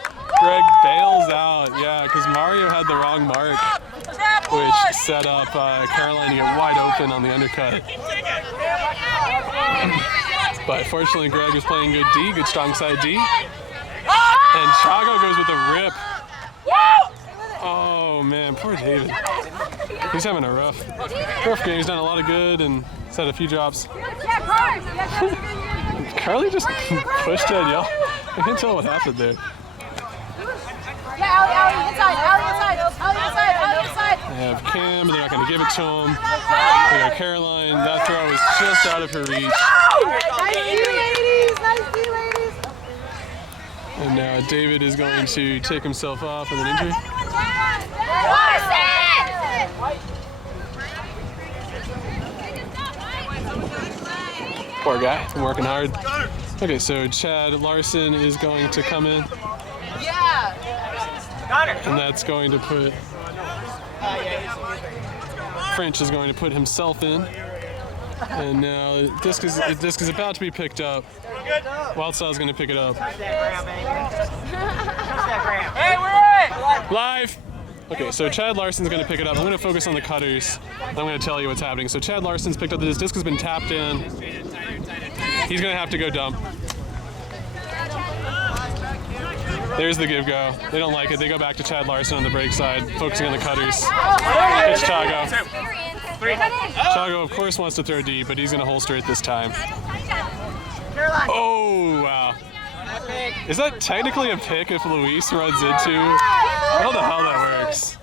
bails out. Yeah, because Mario had the wrong mark, which set up Caroline to get wide open on the undercut. But fortunately, Greg was playing good D, good strong side D. And Chago goes with a rip. Oh, man, poor David. He's having a rough game. He's done a lot of good and set a few drops. Carly just pushed that yell. I can't tell what happened there. Allie inside. They have Cam, they're not going to give it to him. They got Caroline. That throw is just out of her reach. Nice D, ladies. And now David is going to take himself off with an injury. Poor guy, been working hard. Okay, so Chad Larson is going to come in. And that's going to put, French is going to put himself in. And now the disc is about to be picked up. Wildstyle is going to pick it up. Hey, we're in! Live! Okay, so Chad Larson's going to pick it up. I'm going to focus on the cutters. I'm going to tell you what's happening. So Chad Larson's picked up the disc. Disc has been tapped in. He's going to have to go dump. There's the give go. They don't like it. They go back to Chad Larson on the break side, focusing on the cutters. It's Chago. Chago, of course, wants to throw deep, but he's going to holster it this time. Oh, wow. Is that technically a pick if Luis runs into? I don't know how that works.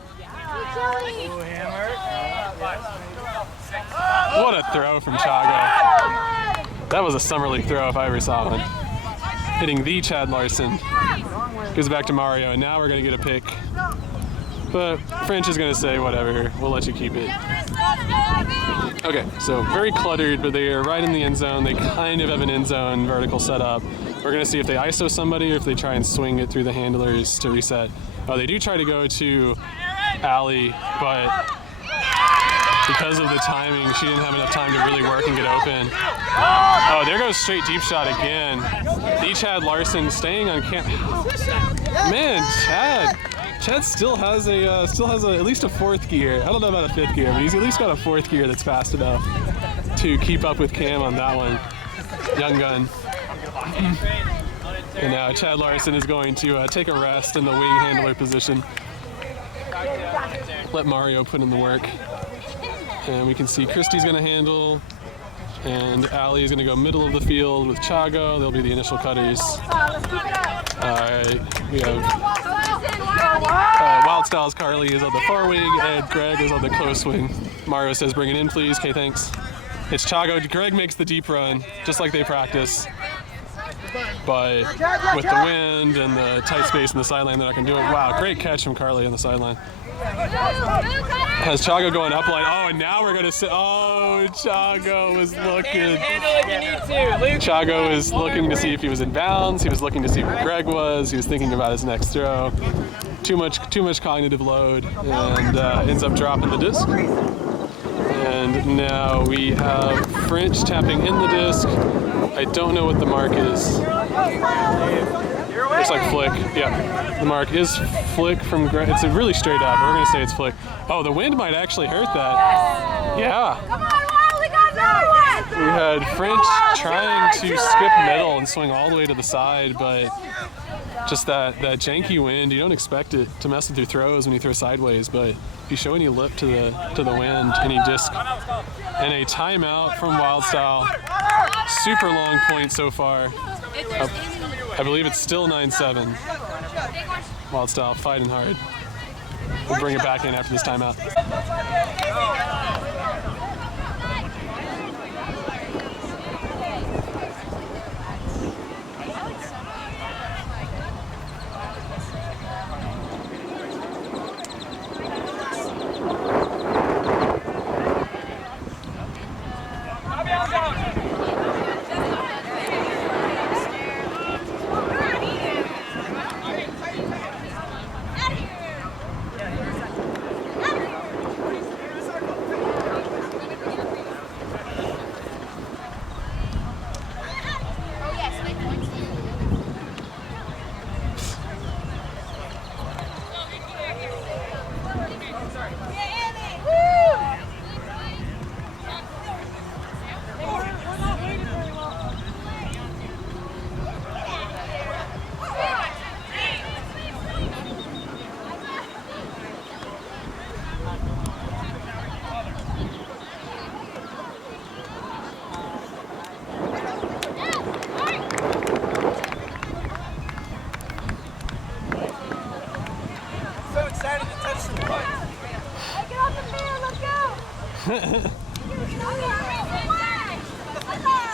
What a throw from Chago. That was a summer league throw if I ever saw one. Hitting the Chad Larson. Goes back to Mario, and now we're going to get a pick. But French is going to say, whatever, we'll let you keep it. Okay, so very cluttered, but they are right in the end zone. They kind of have an end zone vertical setup. We're going to see if they ISO somebody or if they try and swing it through the handlers to reset. Oh, they do try to go to Allie, but because of the timing, she didn't have enough time to really work and get open. Oh, there goes straight deep shot again. The Chad Larson staying on camp. Man, Chad still has at least a fourth gear. I don't know about a fifth gear, but he's at least got a fourth gear that's fast enough to keep up with Cam on that one. Young gun. And now Chad Larson is going to take a rest in the wing handler position. Let Mario put in the work. And we can see Christy's going to handle, and Allie is going to go middle of the field with Chago. They'll be the initial cutters. Alright, we have Wildstyle's Carly is on the far wing, and Greg is on the close wing. Mario says, bring it in, please. Okay, thanks. It's Chago. Greg makes the deep run, just like they practice. But with the wind and the tight space in the sideline, they're not going to do it. Wow, great catch from Carly on the sideline. Has Chago going up line? Oh, and now we're going to sit. Oh, Chago was looking. Chago is looking to see if he was in bounds. He was looking to see where Greg was. He was thinking about his next throw. Too much cognitive load, and ends up dropping the disc. And now we have French tapping in the disc. I don't know what the mark is. Looks like flick. Yeah, the mark is flick from Greg. It's a really straight up. We're gonna say it's flick. Oh, the wind might actually hurt that. Yeah. Come on, Wild, we got another one. We had French trying to skip middle and swing all the way to the side, but just that janky wind, you don't expect it to mess with your throws when you throw sideways, but if you show any lip to the wind, any disc, and a timeout from Wildstyle. Super long point so far. I believe it's still 9-7. Wildstyle fighting hard. We'll bring it back in after this timeout.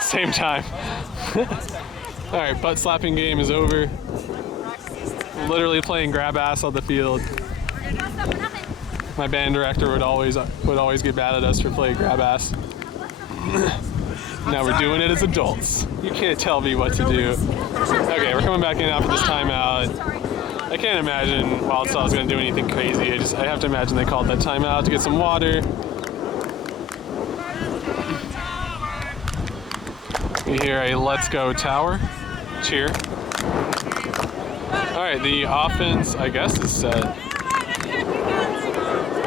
Same time. All right, butt slapping game is over. Literally playing grab ass on the field. My band director would always get mad at us for playing grab ass. Now we're doing it as adults. You can't tell me what to do. Okay, we're coming back in after this timeout. I can't imagine Wildstyle is going to do anything crazy. I have to imagine they called that timeout to get some water. We hear a "Let's Go Tower" cheer. All right, the offense, I guess, is set.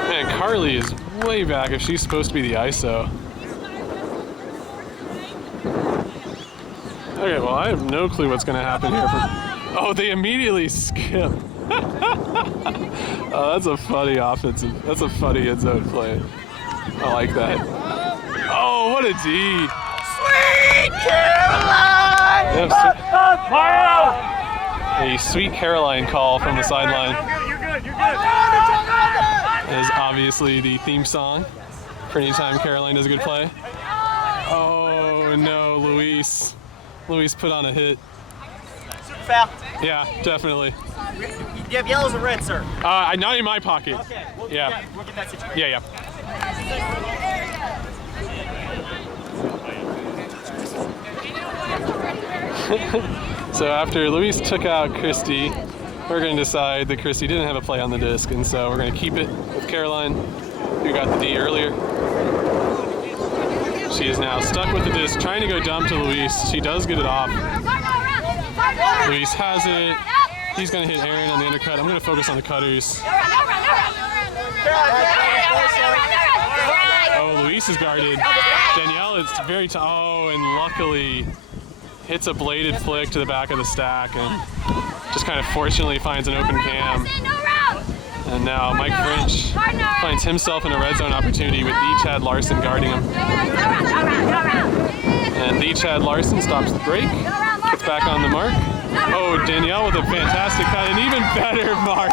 Man, Carly is way back if she's supposed to be the ISO. Okay, well, I have no clue what's going to happen here. Oh, they immediately skip. Oh, that's a funny offensive. That's a funny end zone play. I like that. Oh, what a D. Sweet Caroline! A Sweet Caroline call from the sideline. You're good. Is obviously the theme song for any time Caroline does a good play. Oh no, Luis. Luis put on a hit. Super foul. Yeah, definitely. Do you have yellows or reds, sir? Not in my pocket. Okay. We'll Yeah. get that situation. Yeah. So after Luis took out Christy, we're going to decide that Christy didn't have a play on the disc, and so we're going to keep it with Caroline, who got the D earlier. She is now stuck with the disc, trying to go dumb to Luis. She does get it off. Luis has it. He's going to hit Aaron on the undercut. I'm going to focus on the cutters. Oh, Luis is guarded. Danielle is very and luckily hits a bladed flick to the back of the stack and just kind of fortunately finds an open cam. And now Mike French finds himself in a red zone opportunity with the Chad Larson guarding him. And the Chad Larson stops the break, gets back on the mark. Oh, Danielle with a fantastic cut, an even better mark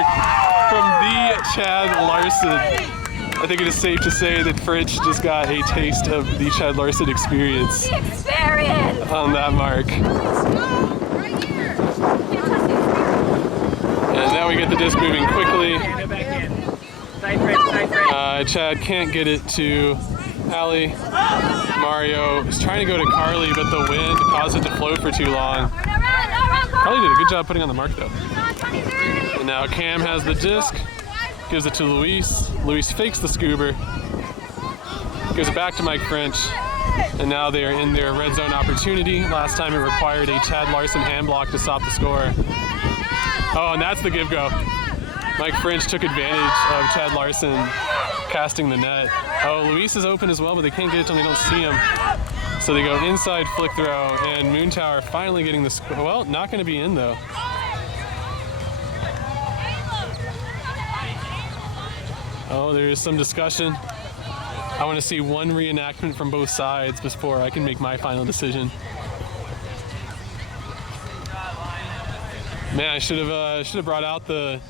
from the Chad Larson. I think it is safe to say that French just got a taste of the Chad Larson experience on that mark. And now we get the disc moving quickly. Chad can't get it to Allie. Mario is trying to go to Carly, but the wind caused it to float for too long. Carly did a good job putting on the mark though. And now Cam has the disc, gives it to Luis. Luis fakes the scuba, gives it back to Mike French, and now they are in their red zone opportunity. Last time it required a Chad Larson hand block to stop the score. Oh, and that's the give go. Mike French took advantage of Chad Larson casting the net. Oh, Luis is open as well, but they can't get it till they don't see him. So they go inside flick throw, and Moontower finally getting the score. Well, not going to be in though. Oh, there is some discussion. I want to see one reenactment from both sides before I can make my final decision. Man, I should have brought out the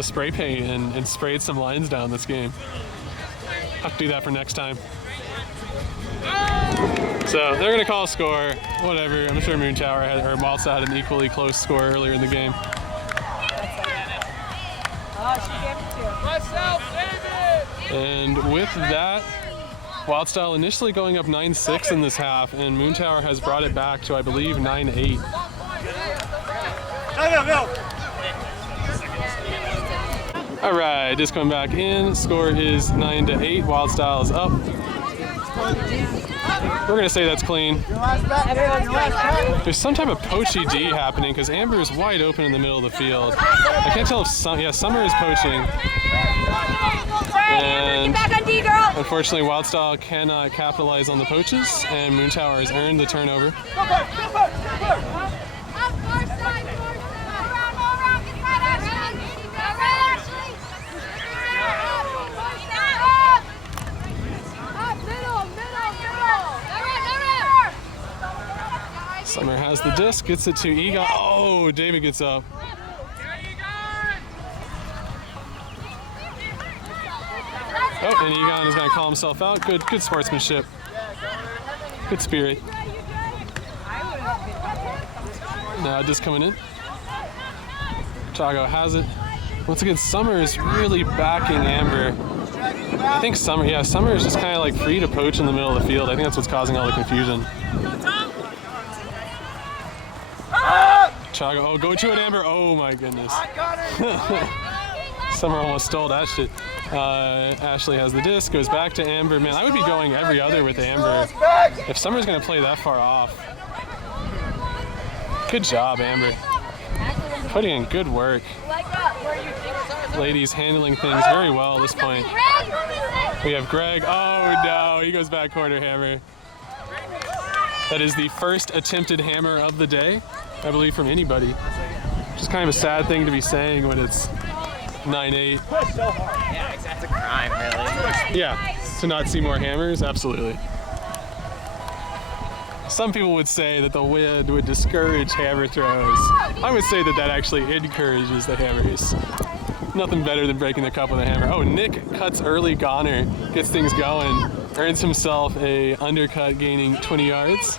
spray paint and sprayed some lines down this game. Have to do that for next time. So they're gonna call a score, whatever. I'm sure Moontower or Wildstyle had an equally close score earlier in the game. And with that, Wildstyle initially going up 9-6 in this half, and Moontower has brought it back to, I believe, 9-8. All right, just coming back in. Score is 9-8. Wildstyle is up. We're gonna say that's clean. There's some type of poachy D happening because Amber is wide open in the middle of the field. I can't tell if Summer is poaching. And unfortunately, Wildstyle cannot capitalize on the poaches, and Moontower has earned the turnover. Summer has the disc, gets it to Egon. Oh, David gets up. Oh, and Egon is going to call himself out. Good sportsmanship. Good spirit. Now disc coming in. Chago has it. Once again, Summer is really backing Amber. I think Summer is just kind of like free to poach in the middle of the field. I think that's what's causing all the confusion. Chago, oh, go to it, Amber. Oh my goodness. Summer almost stole that shit. Ashley has the disc, goes back to Amber. Man, I would be going every other with Amber if Summer's gonna play that far off. Good job, Amber. Putting in good work. Ladies handling things very well at this point. We have Greg. Oh no, he goes back quarter hammer. That is the first attempted hammer of the day, I believe, from anybody. Which is kind of a sad thing to be saying when it's 9-8. Yeah, exactly. It's a crime, really. Yeah, to not see more hammers, absolutely. Some people would say that the wind would discourage hammer throws. I would say that that actually encourages the hammers. Nothing better than breaking the cup with a hammer. Oh, Nick cuts early goner, gets things going, earns himself a undercut gaining 20 yards.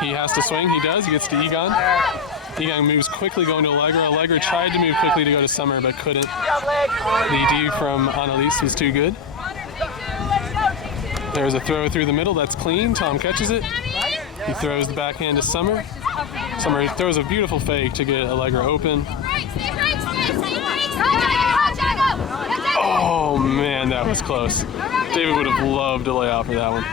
He has to swing, he does, he gets to Egon. Egon moves quickly going to Allegra. Allegra tried to move quickly to go to Summer, but couldn't. The D from Annalise was too good. There's a throw through the middle, that's clean. Tom catches it. He throws the backhand to Summer. Summer throws a beautiful fake to get Allegra open. Oh man, that was close. David would have loved to lay out for that one.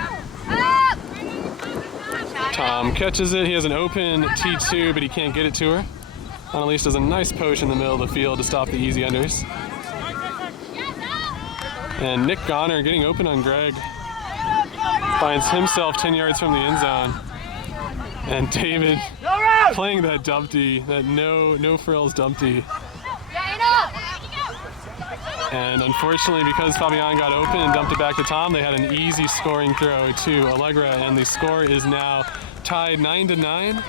Tom catches it. He has an open T2, but he can't get it to her. Annalise does a nice poach in the middle of the field to stop the easy unders. And Nick Goner getting open on Greg. Finds himself 10 yards from the end zone. And David playing that dumpty, that no frills dumpty. And unfortunately, because Fabian got open and dumped it back to Tom, they had an easy scoring throw to Allegra, and the score is now tied 9-9.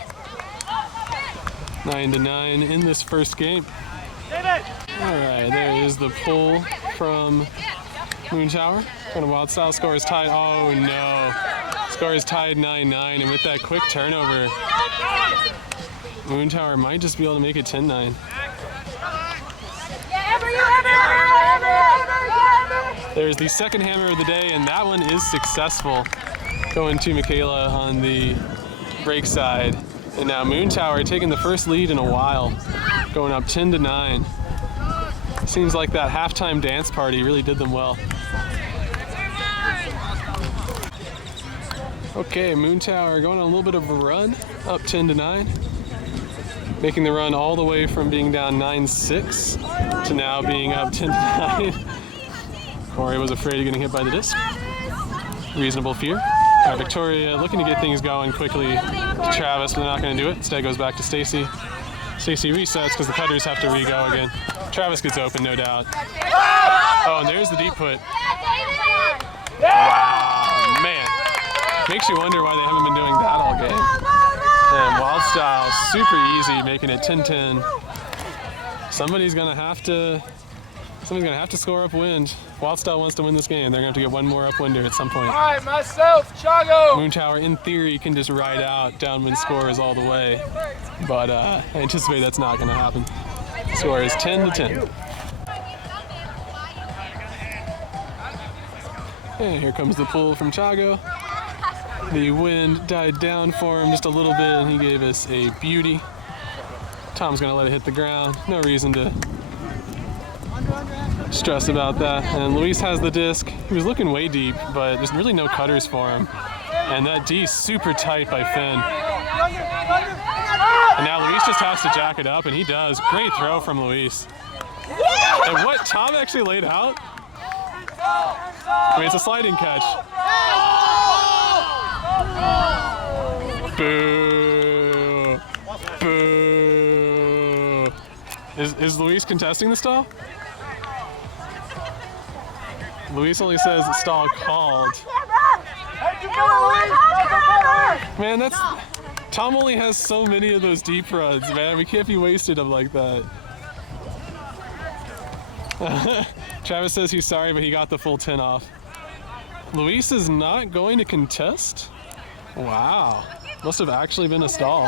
9-9 in this first game. All right, there is the pull from Moontower. And Wildstyle score is tied. Oh no. Score is tied 9-9, and with that quick turnover, Moontower might just be able to make it 10-9. There's the second hammer of the day, and that one is successful. Going to Michaela on the break side. And now Moontower taking the first lead in a while, going up 10-9. Seems like that halftime dance party really did them well. Okay, Moontower going on a little bit of a run, up 10-9. Making the run all the way from being down 9-6 to now being up 10-9. Corey was afraid of getting hit by the disc. reasonable fear. All right, Victoria looking to get things going quickly to Travis, but they're not going to do it. Instead goes back to Stacy. Stacy resets because the cutters have to re-go again. Travis gets open, no doubt. Oh, and there's the deep put. Wow, man. Makes you wonder why they haven't been doing that all game. And Wildstyle, super easy, making it 10-10. Somebody's gonna have to score upwind. Wildstyle wants to win this game. They're gonna have to get one more upwinder at some point. All right, myself, Chago. Moontower, in theory, can just ride out downwind scores all the way, but I anticipate that's not gonna happen. The score is 10-10. And here comes the pull from Chago. The wind died down for him just a little bit, and he gave us a beauty. Tom's gonna let it hit the ground. No reason to stress about that. And Luis has the disc. He was looking way deep, but there's really no cutters for him. And that D super tight by Finn. And now Luis just has to jack it up, and he does. Great throw from Luis. And what Tom actually laid out? I mean, it's a sliding catch. Boo! Boo! Is Luis contesting the stall? Luis only says the stall called. Man, that's... Tom only has so many of those deep runs, man. We can't be wasting them like that. Travis says he's sorry, but he got the full 10 off. Luis is not going to contest? Wow. Must have actually been a stall.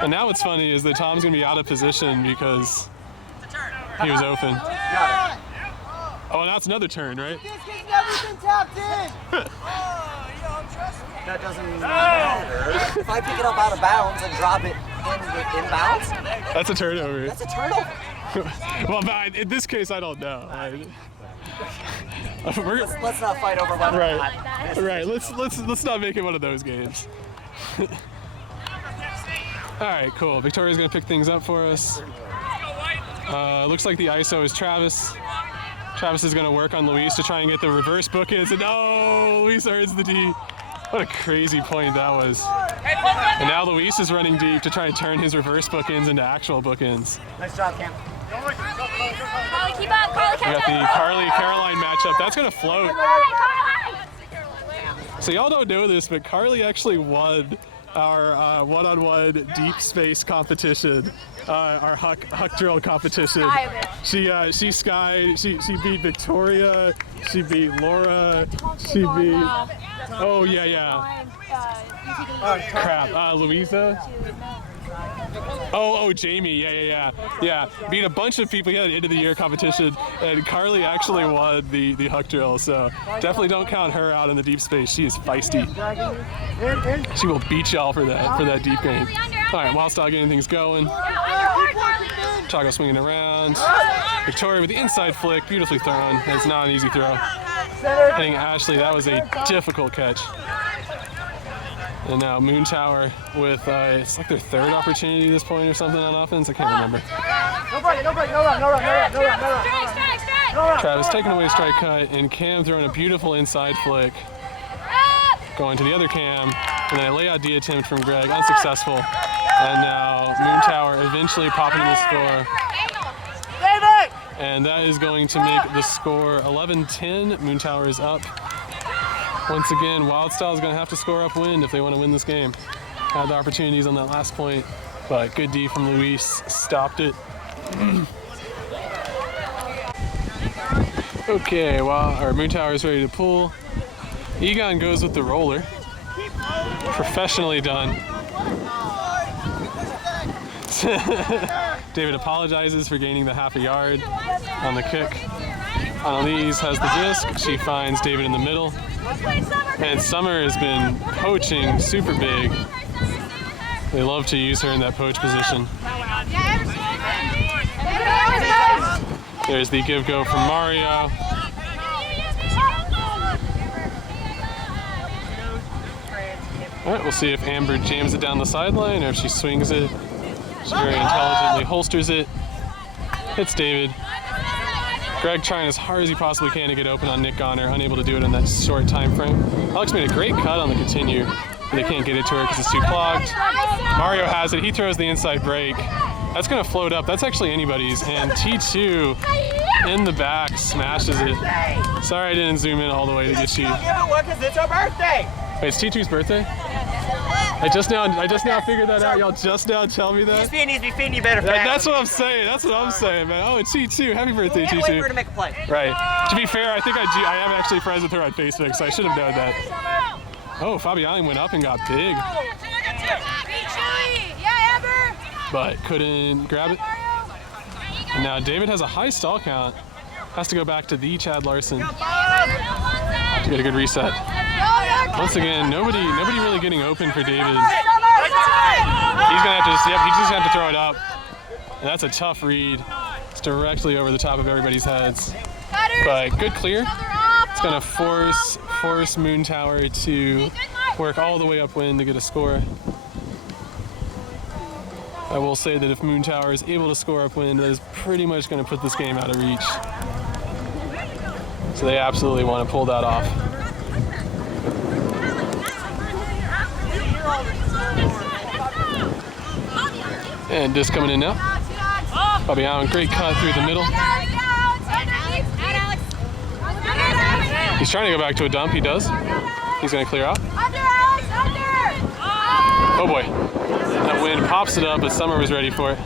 And now what's funny is that Tom's going to be out of position because he was open. Oh, now it's another turn, right? That doesn't matter. If I pick it up out of bounds and drop it in bounds, that's a turnover. That's a turnover. Well, but in this case, I don't know. Let's not fight over whether or not. Right. Let's not make it one of those games. All right, cool. Victoria's gonna pick things up for us. Looks like the ISO is Travis. Travis is gonna work on Luis to try and get the reverse bookends, and oh, Luis earns the D. What a crazy point that was. And now Luis is running deep to try and turn his reverse bookends into actual bookends. Nice job, Cam. Carly, keep up. Carly, We got the Carly-Caroline matchup. That's gonna float. So y'all don't know this, but Carly actually won our one-on-one deep space competition, our huck drill competition. She skied. She beat Victoria. She beat Laura. She beat. Oh yeah. Crap. Louisa. Oh, Jamie. Yeah. Beat a bunch of people. He had an end of the year competition, and Carly actually won the huck drill. So definitely don't count her out in the deep space. She is feisty. She will beat y'all for that deep game. All right, Wildstyle getting things going. Chago swinging around. Victoria with the inside flick, beautifully thrown. It's not an easy throw. Hitting Ashley, that was a difficult catch. And now Moontower with, it's like their third opportunity at this point or something on offense. I can't remember. Travis taking away strike cut, and Cam throwing a beautiful inside flick. Going to the other Cam, and then a layout D attempt from Greg, unsuccessful. And now Moontower eventually popping in the score. And that is going to make the score 11-10. Moontower is up. Once again, Wildstyle is going to have to score upwind if they want to win this game. Had the opportunities on that last point, but good D from Luis stopped it. Okay, our Moontower is ready to pull. Egon goes with the roller. Professionally done. David apologizes for gaining the half a yard on the kick. Annalise has the disc. She finds David in the middle. And Summer has been poaching super big. They love to use her in that poach position. There's the give go from Mario. All right, we'll see if Amber jams it down the sideline or if she swings it. She very intelligently holsters it. Hits David. Greg trying as hard as he possibly can to get open on Nick Goner, unable to do it in that short time frame. Alex made a great cut on the continue, but they can't get it to her because it's too clogged. Mario has it. He throws the inside break. That's going to float up. That's actually anybody's. And T2 in the back smashes it. Sorry I didn't zoom in all the way to get you. Give it one because it's her birthday. Wait, it's T2's birthday? I just now figured that out. Y'all just now tell me that? This needs to be feeding you better. That's what I'm saying. That's what I'm saying, man. Oh, it's T2. Happy birthday, Can't wait for her T2. to make a play. Right. To be fair, I think I am actually friends with her on Facebook, so I should have known that. Oh, Fabiani went up and got big, but couldn't grab it. And now David has a high stall count. Has to go back to the Chad Larson to get a good reset. Once again, nobody really getting open for David. He's gonna have to he just have to throw it up. And that's a tough read. It's directly over the top of everybody's heads. But good clear. It's gonna force Moontower to work all the way upwind to get a score. I will say that if Moontower is able to score upwind, that is pretty much going to put this game out of reach. So they absolutely want to pull that off. And disc coming in now. Fabian, great cut through the middle. He's trying to go back to a dump. He does. He's going to clear out. Oh boy. That wind pops it up, but Summer was ready for it.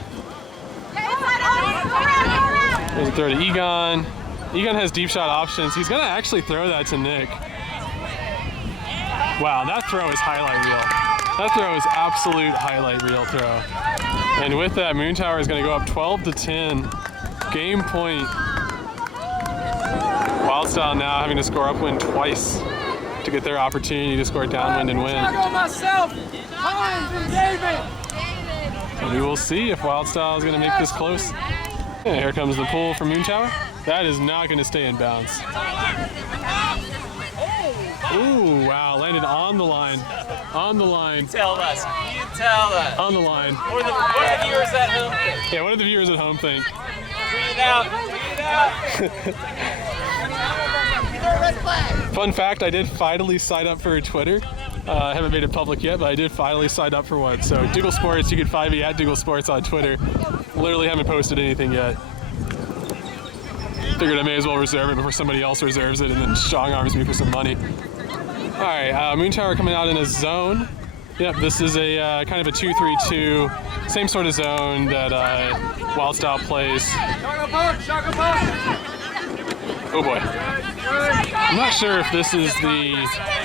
There's a throw to Egon. Egon has deep shot options. He's gonna actually throw that to Nick. Wow, that throw is highlight reel. That throw is absolute highlight reel throw. And with that, Moontower is gonna go up 12-10. Game point. Wildstyle now having to score upwind twice to get their opportunity to score downwind and win. And we will see if Wildstyle is going to make this close. And here comes the pull from Moontower. That is not going to stay in bounds. Ooh, wow, landed on the line. On the line. Tell us. You tell us. On the line. What are the viewers at home think? Yeah, what do the viewers at home think? Tweet it out. Tweet it out. Fun fact, I did finally sign up for Twitter. I haven't made it public yet, but I did finally sign up for one. So DoogleSports, you can find me at DoogleSports on Twitter. Literally haven't posted anything yet. Figured I may as well reserve it before somebody else reserves it and then strong arms me for some money. All right, Moontower coming out in a zone. Yep, this is a kind of a 2-3-2, same sort of zone that Wildstyle plays. Oh boy. I'm not sure if this is the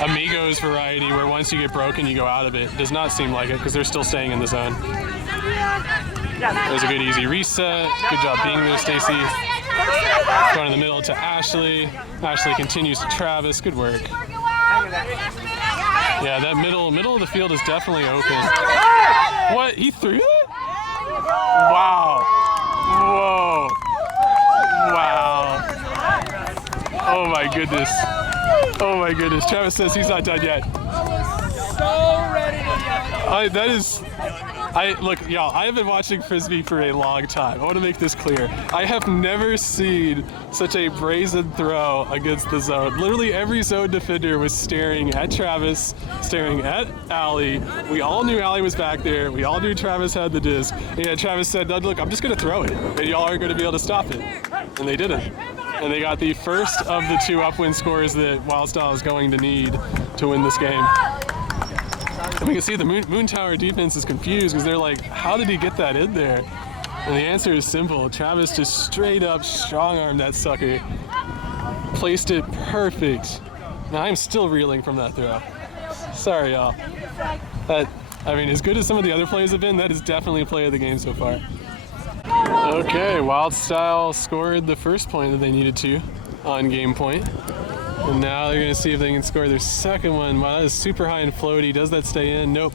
Amigos variety where once you get broken you go out of it. It does not seem like it because they're still staying in the zone. There's a good easy reset. Good job being there, Stacy. Going in the middle to Ashley. Ashley continues to Travis. Good work. Yeah, that middle of the field is definitely open. What? He threw that? Wow. Whoa. Wow. Oh my goodness. Oh my goodness. Travis says he's not done yet. So ready to get Look, y'all, I have been watching Frisbee for a long time. I want to make this clear. I have never seen such a brazen throw against the zone. Literally every zone defender was staring at Travis, staring at Allie. We all knew Allie was back there. We all knew Travis had the disc. And Travis said, look, I'm just going to throw it. And y'all aren't going to be able to stop it. And they didn't. And they got the first of the two upwind scores that Wildstyle is going to need to win this game. And we can see the Moontower defense is confused because they're like, how did he get that in there? And the answer is simple. Travis just straight up strong-armed that sucker. Placed it perfect. Now I'm still reeling from that throw. Sorry, y'all. As good as some of the other plays have been, that is definitely a play of the game so far. Okay, Wildstyle scored the first point that they needed to on game point. And now they're going to see if they can score their second one. Wow, that is super high and floaty. Does that stay in? Nope.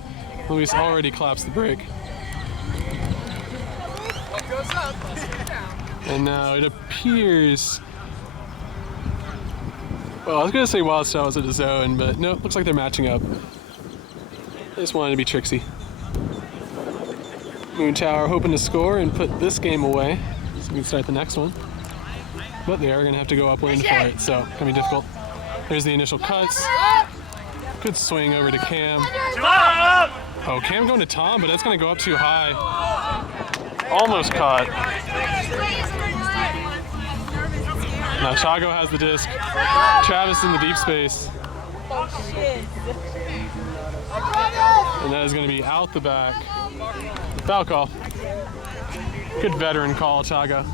Luis already claps the break. And now it appears... Well, I was going to say Wildstyle was in the zone, but nope, looks like they're matching up. I just wanted to be tricksy. Moontower hoping to score and put this game away so we can start the next one. but they are going to have to go upwind for it, so it's going to be difficult. There's the initial cuts. Good swing over to Cam. Oh, Cam going to Tom, but that's going to go up too high. Almost caught. Now Chago has the disc. Travis in the deep space. And that is going to be out the back. Foul call. Good veteran call, Chago.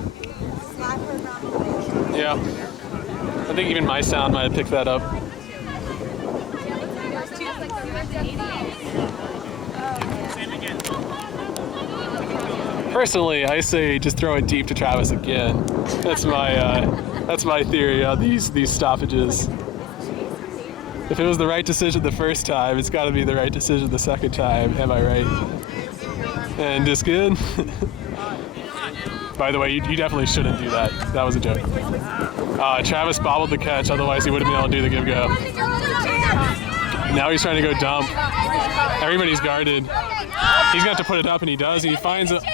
Yeah. I think even my sound might have picked that up. Personally, I say just throw it deep to Travis again. That's my theory on these stoppages. If it was the right decision the first time, it's got to be the right decision the second time. Am I right? And just good. By the way, you definitely shouldn't do that. That was a joke. Travis bobbled the catch, otherwise he wouldn't be able to do the give-go. Now he's trying to go dump. Everybody's guarded. He's got to put it up, and he does. And he finds it. Oh!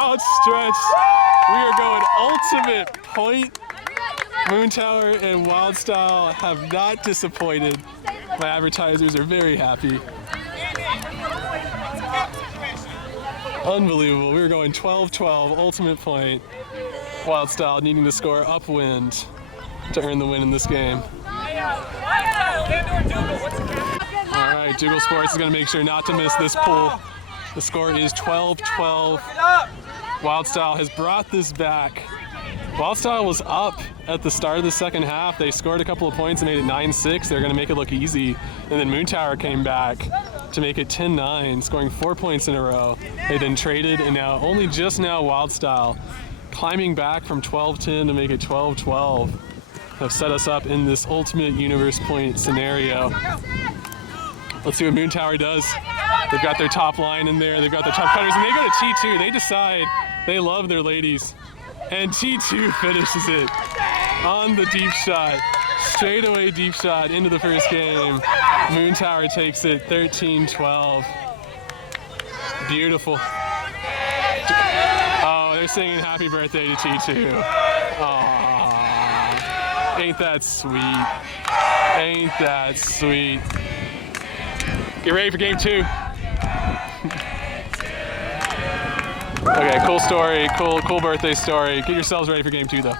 Outstretched. We are going ultimate point. Moontower and Wildstyle have not disappointed. My advertisers are very happy. Unbelievable. We were going 12-12, ultimate point. Wildstyle needing to score upwind to earn the win in this game. Alright, DoogleSports is going to make sure not to miss this pull. The score is 12-12. Wildstyle has brought this back. Wildstyle was up at the start of the second half. They scored a couple of points and made it 9-6. They're going to make it look easy. And then Moontower came back to make it 10-9, scoring 4 points in a row. They then traded, and now only just now Wildstyle climbing back from 12-10 to make it 12-12 have set us up in this ultimate universe point scenario. Let's see what Moontower does. They've got their top line in there. They've got their top cutters, and they go to T2. They decide they love their ladies. And T2 finishes it on the deep shot. Straightaway deep shot into the first game. Moontower takes it 13-12. Beautiful. Oh, they're singing happy birthday to T2. Aww. Ain't that sweet. Ain't that sweet. Get ready for game 2. Okay, cool story, cool birthday story. Get yourselves ready for game 2 though.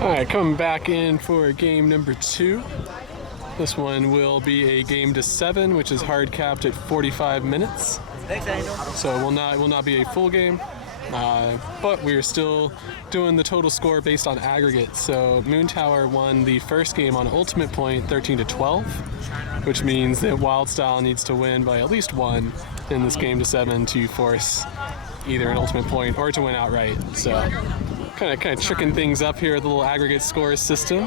All right, coming back in for game number 2. This one will be a game to 7, which is hard capped at 45 minutes. So it will not be a full game, but we are still doing the total score based on aggregate. So Moontower won the first game on ultimate point 13-12, which means that Wildstyle needs to win by at least 1 in this game to 7 to force either an ultimate point or to win outright. So kind of tricking things up here with the little aggregate scores system,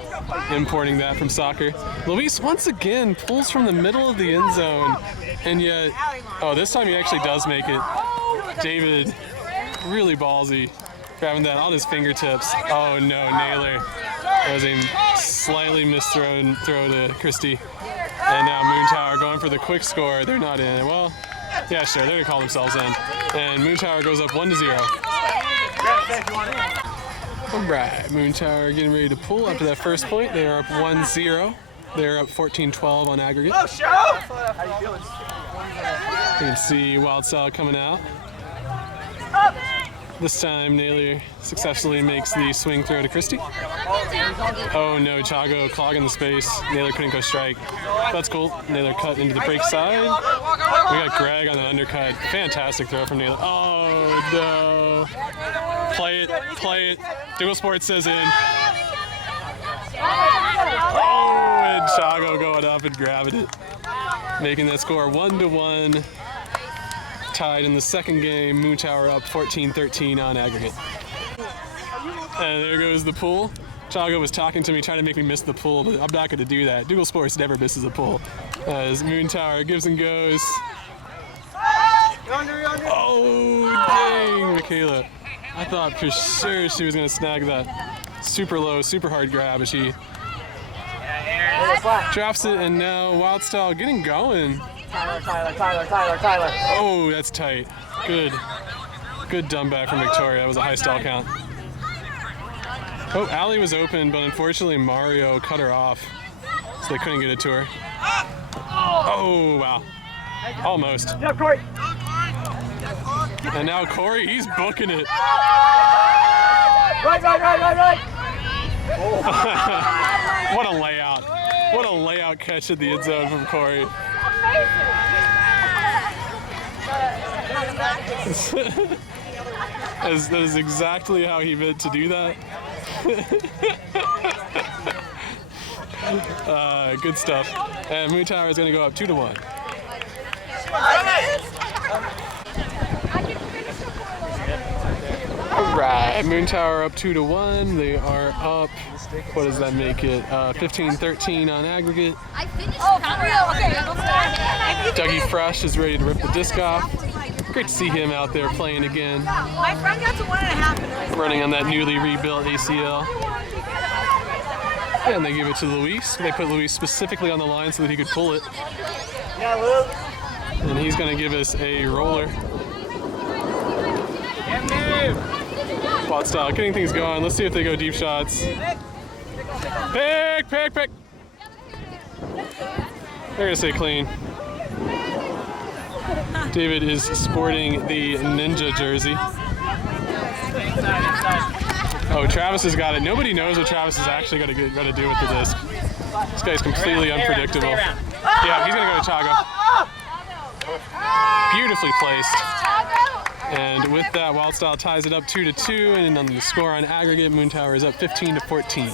importing that from soccer. Luis once again pulls from the middle of the end zone, and yet, oh, this time he actually does make it. David, really ballsy, grabbing that on his fingertips. Oh no, Naylor. That was a slightly misthrown throw to Christie. And now Moontower going for the quick score. They're not in. Well, yeah, sure, they're gonna call themselves in. And Moontower goes up 1-0. All right, Moontower getting ready to pull up to that first point. They are up 1-0. They're up 14-12 on aggregate. Oh, show! How you feeling? You can see Wildstyle coming out. This time, Naylor successfully makes the swing throw to Christie. Oh no, Chago clogging the space. Naylor couldn't go strike. That's cool. Naylor cut into the break side. We got Greg on the undercut. Fantastic throw from Naylor. Oh no. Play it, play it. DoogleSports says in. Oh, and Chago going up and grabbing it. Making that score 1-1. Tied in the second game. Moontower up 14-13 on aggregate. And there goes the pull. Chago was talking to me, trying to make me miss the pull, but I'm not going to do that. DoogleSports never misses a pull. As Moontower gives and goes. Oh, dang, Michaela. I thought for sure she was going to snag that super low, super hard grab, but she drops it, and now Wildstyle getting going. Tyler. Oh, that's tight. Good dumb back from Victoria. That was a high stall count. Oh, Allie was open, but unfortunately Mario cut her off, so they couldn't get it to her. Oh, wow. Almost. Yeah, Corey. And now Corey, he's booking it. Right. What a layout. What a layout catch at the end zone from Corey. That is exactly how he meant to do that. Good stuff. And Moontower is going to go up 2-1. Alright, Moontower up 2-1. They are up, what does that make it? 15-13 on aggregate. Dougie Fresh is ready to rip the disc off. Great to see him out there playing again. My friend got to 1.5. Running on that newly rebuilt ACL. And they give it to Luis. They put Luis specifically on the line so that he could pull it. Yeah, Luke. And he's going to give us a roller. Wildstyle getting things going. Let's see if they go deep shots. Pick! They're going to say clean. David is sporting the Ninja jersey. Oh, Travis has got it. Nobody knows what Travis is actually going to do with the disc. This guy's completely unpredictable. Yeah, he's going to go to Chago. Beautifully placed. And with that, Wildstyle ties it up 2-2, and on the score on aggregate, Moontower is up 15-14.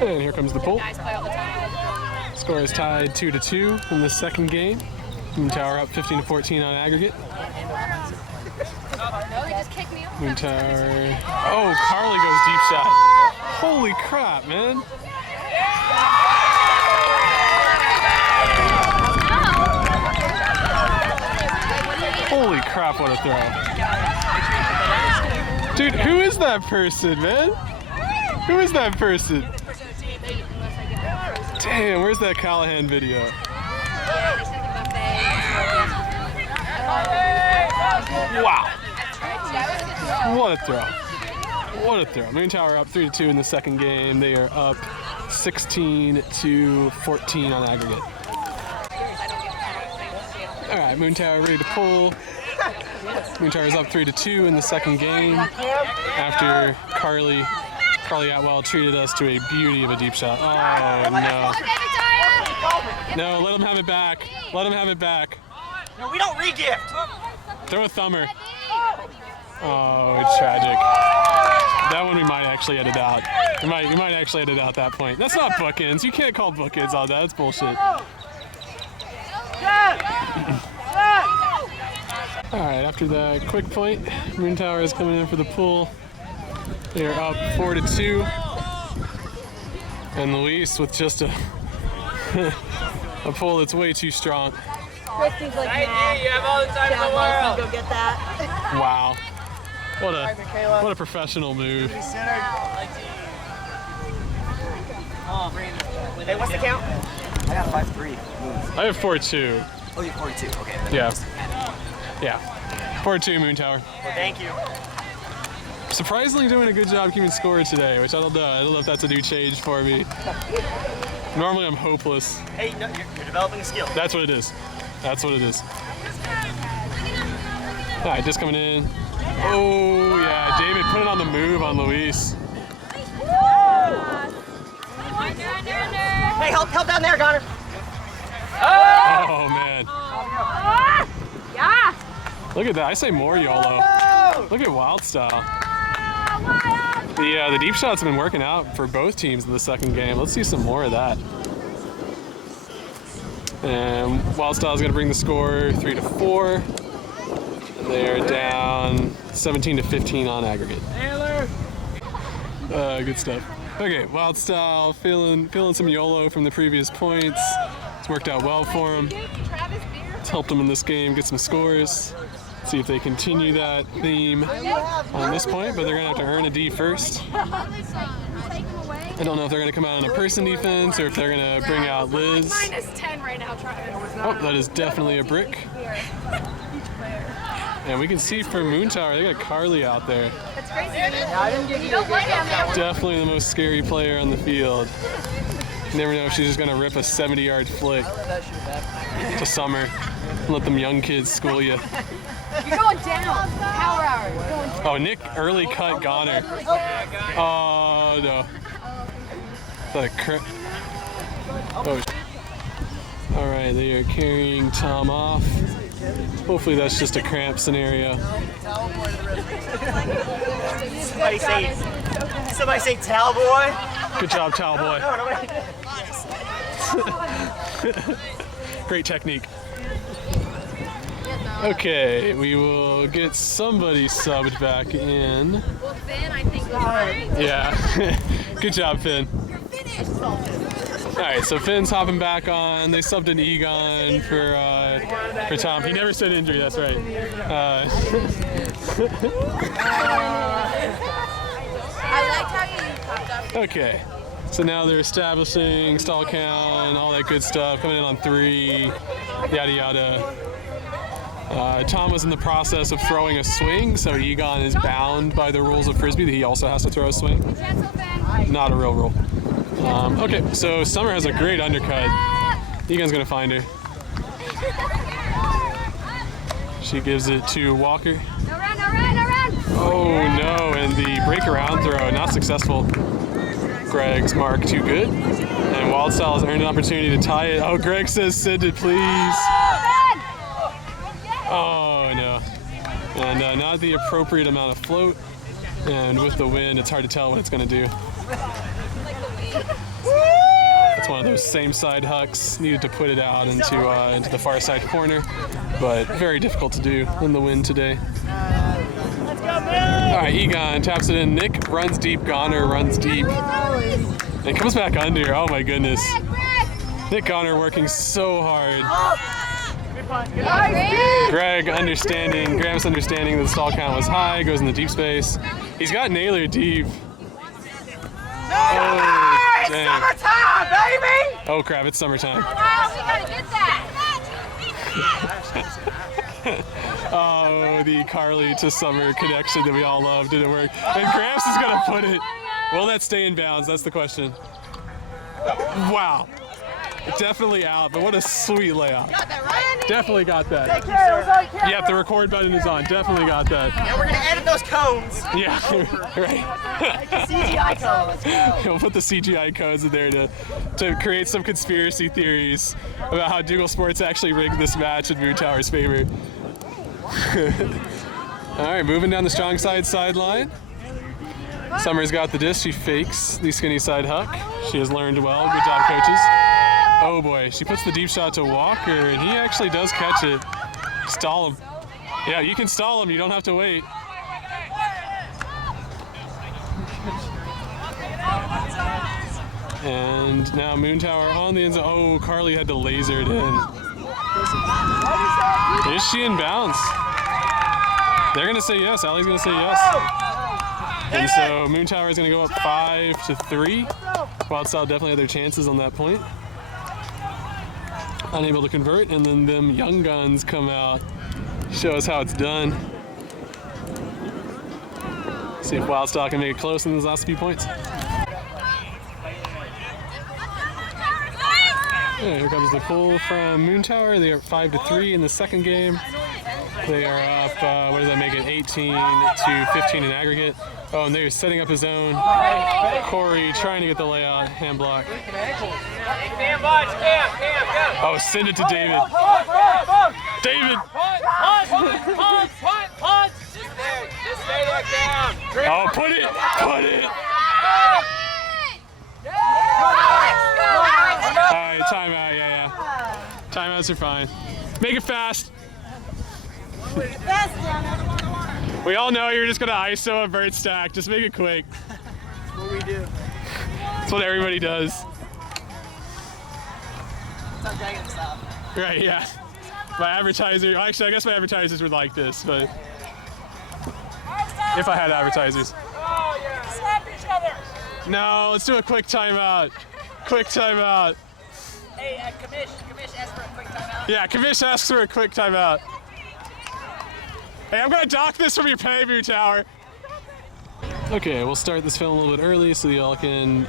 And here comes the pull. Score is tied 2-2 in the second game. Moontower up 15-14 on aggregate. Moontower. Oh, Carly goes deep shot. Holy crap, man. Holy crap, what a throw. Dude, who is that person, man? Who is that person? Damn, where's that Callahan video? Wow. What a throw. What a throw. Moontower up 3-2 in the second game. They are up 16-14 on aggregate. All right, Moontower ready to pull. Moontower's up 3-2 in the second game after Carly Atwell treated us to a beauty of a deep shot. Oh, no. No, let him have it back. Let him have it back. No, we don't re-gift. Throw a thumber. Oh, it's tragic. That one we might actually edit out. We might actually edit out that point. That's not bookends. You can't call bookends on that. That's bullshit. All right, after that quick point, Moontower is coming in for the pull. They are up 4-2. And Luis with just a pull that's way too strong. Christy's like, nah, you have all the time in the world. Go get that. Wow. What a professional move. Hey, what's the count? I got 5-3. I have 4-2. Oh, you're 42. Okay. Yeah. Yeah. 4-2 Moontower. Well, thank you. Surprisingly doing a good job keeping score today, which I don't know. I don't know if that's a new change for me. Normally I'm hopeless. Hey, no, you're developing a skill. That's what it is. That's what it is. All right, just coming in. Oh, yeah, David put it on the move on Luis. Hey, help down there, Connor. Oh, man. Yeah. Look at that. I say more YOLO. Look at Wildstyle. The deep shots have been working out for both teams in the second game. Let's see some more of that. And Wildstyle is going to bring the score 3-4. They're down 17-15 on aggregate. Good stuff. Okay, Wildstyle feeling some YOLO from the previous points. It's worked out well for him. It's helped them in this game get some scores. See if they continue that theme on this point, but they're going to have to earn a D first. I don't know if they're going to come out on a person defense or if they're going to bring out Liz. -10 right now, Travis. Oh, that is definitely a brick. And we can see for Moontower, they got Carly out there. That's crazy. You don't play down there. Definitely the most scary player on the field. You never know if she's just going to rip a 70-yard flick to Summer and let them young kids school you. You're going down. Power hour. You're going down. Oh, Nick early cut Goner. Oh, no. Oh, all right, they are carrying Tom off. Hopefully that's just a cramp scenario. Somebody say towel boy. Good job, towel boy. Great technique. Okay, we will get somebody subbed back in. Well, Finn, I think Yeah. Good job, Finn. All right, so Finn's hopping back on. They subbed an Egon for Tom. He never said injury. That's right. I liked how you popped up. Okay, so now they're establishing stall count, all that good stuff. Coming in on 3, yada yada. Tom was in the process of throwing a swing, so Egon is bound by the rules of Frisbee that he also has to throw a swing. Not a real rule. Okay, so Summer has a great undercut. Egon's gonna find her. She gives it to Walker. No run, no run, no run. Oh no, and the break around throw, not successful. Greg's mark too good. And Wildstyle has earned an opportunity to tie it. Oh, Greg says send it, please. Oh no. And not the appropriate amount of float. And with the wind, it's hard to tell what it's gonna do. It's one of those same side hucks. Needed to put it out into the far side corner, but very difficult to do in the wind today. All right, Egon taps it in. Nick runs deep. Goner runs deep and comes back under. Oh my goodness. Nick Goner working so hard. Greg understanding, Graham's understanding that the stall count was high, goes in the deep space. He's got Naylor deep. Oh, dang. Summertime, baby! Oh crap, it's summertime. Wow, we gotta get that. Oh, the Carly to Summer connection that we all love didn't work. And Gramps is gonna put it. Will that stay in bounds? That's the question. Wow. Definitely out, but what a sweet layout. Definitely got that. Yeah, the record button is on. Definitely got that. And we're gonna edit those cones. Yeah, right. CGI cones. We'll put the CGI codes in there to create some conspiracy theories about how DoogleSports actually rigged this match in Moontower's favor. All right, moving down the strong side sideline. Summer's got the disc. She fakes the skinny side huck. She has learned well. Good job, coaches. Oh boy, she puts the deep shot to Walker, and he actually does catch it. Stall him. Yeah, you can stall him. You don't have to wait. And now Moontower on the end zone. Oh, Carly had to laser it in. Is she in bounds? They're gonna say yes. Allie's gonna say yes. And so Moontower is gonna go up 5-3. Wildstyle definitely had their chances on that point. Unable to convert, and then them young guns come out. Show us how it's done. See if Wildstyle can make it close in those last few points. Yeah, here comes the pull from Moontower. They are 5-3 in the second game. They are up, what does that make it, 18-15 in aggregate. Oh, and they're setting up his own. Corey trying to get the layout, hand block. Oh, send it to David. David! Oh, put it! Put it! Alright, timeout, yeah. Timeouts are fine. Make it fast. We all know you're just gonna ISO a vert stack. Just make it quick. That's what we do. That's what everybody does. It's not dragging stop. Right, yeah. My advertiser, actually, I guess my advertisers would like this, but if I had advertisers. Slap each other. No, let's do a quick timeout. Quick timeout. Hey, Kamish asked for a quick timeout. Yeah, Kamish asks for a quick timeout. Hey, I'm gonna dock this from your pay, Moontower. Okay, we'll start this film a little bit early so y'all can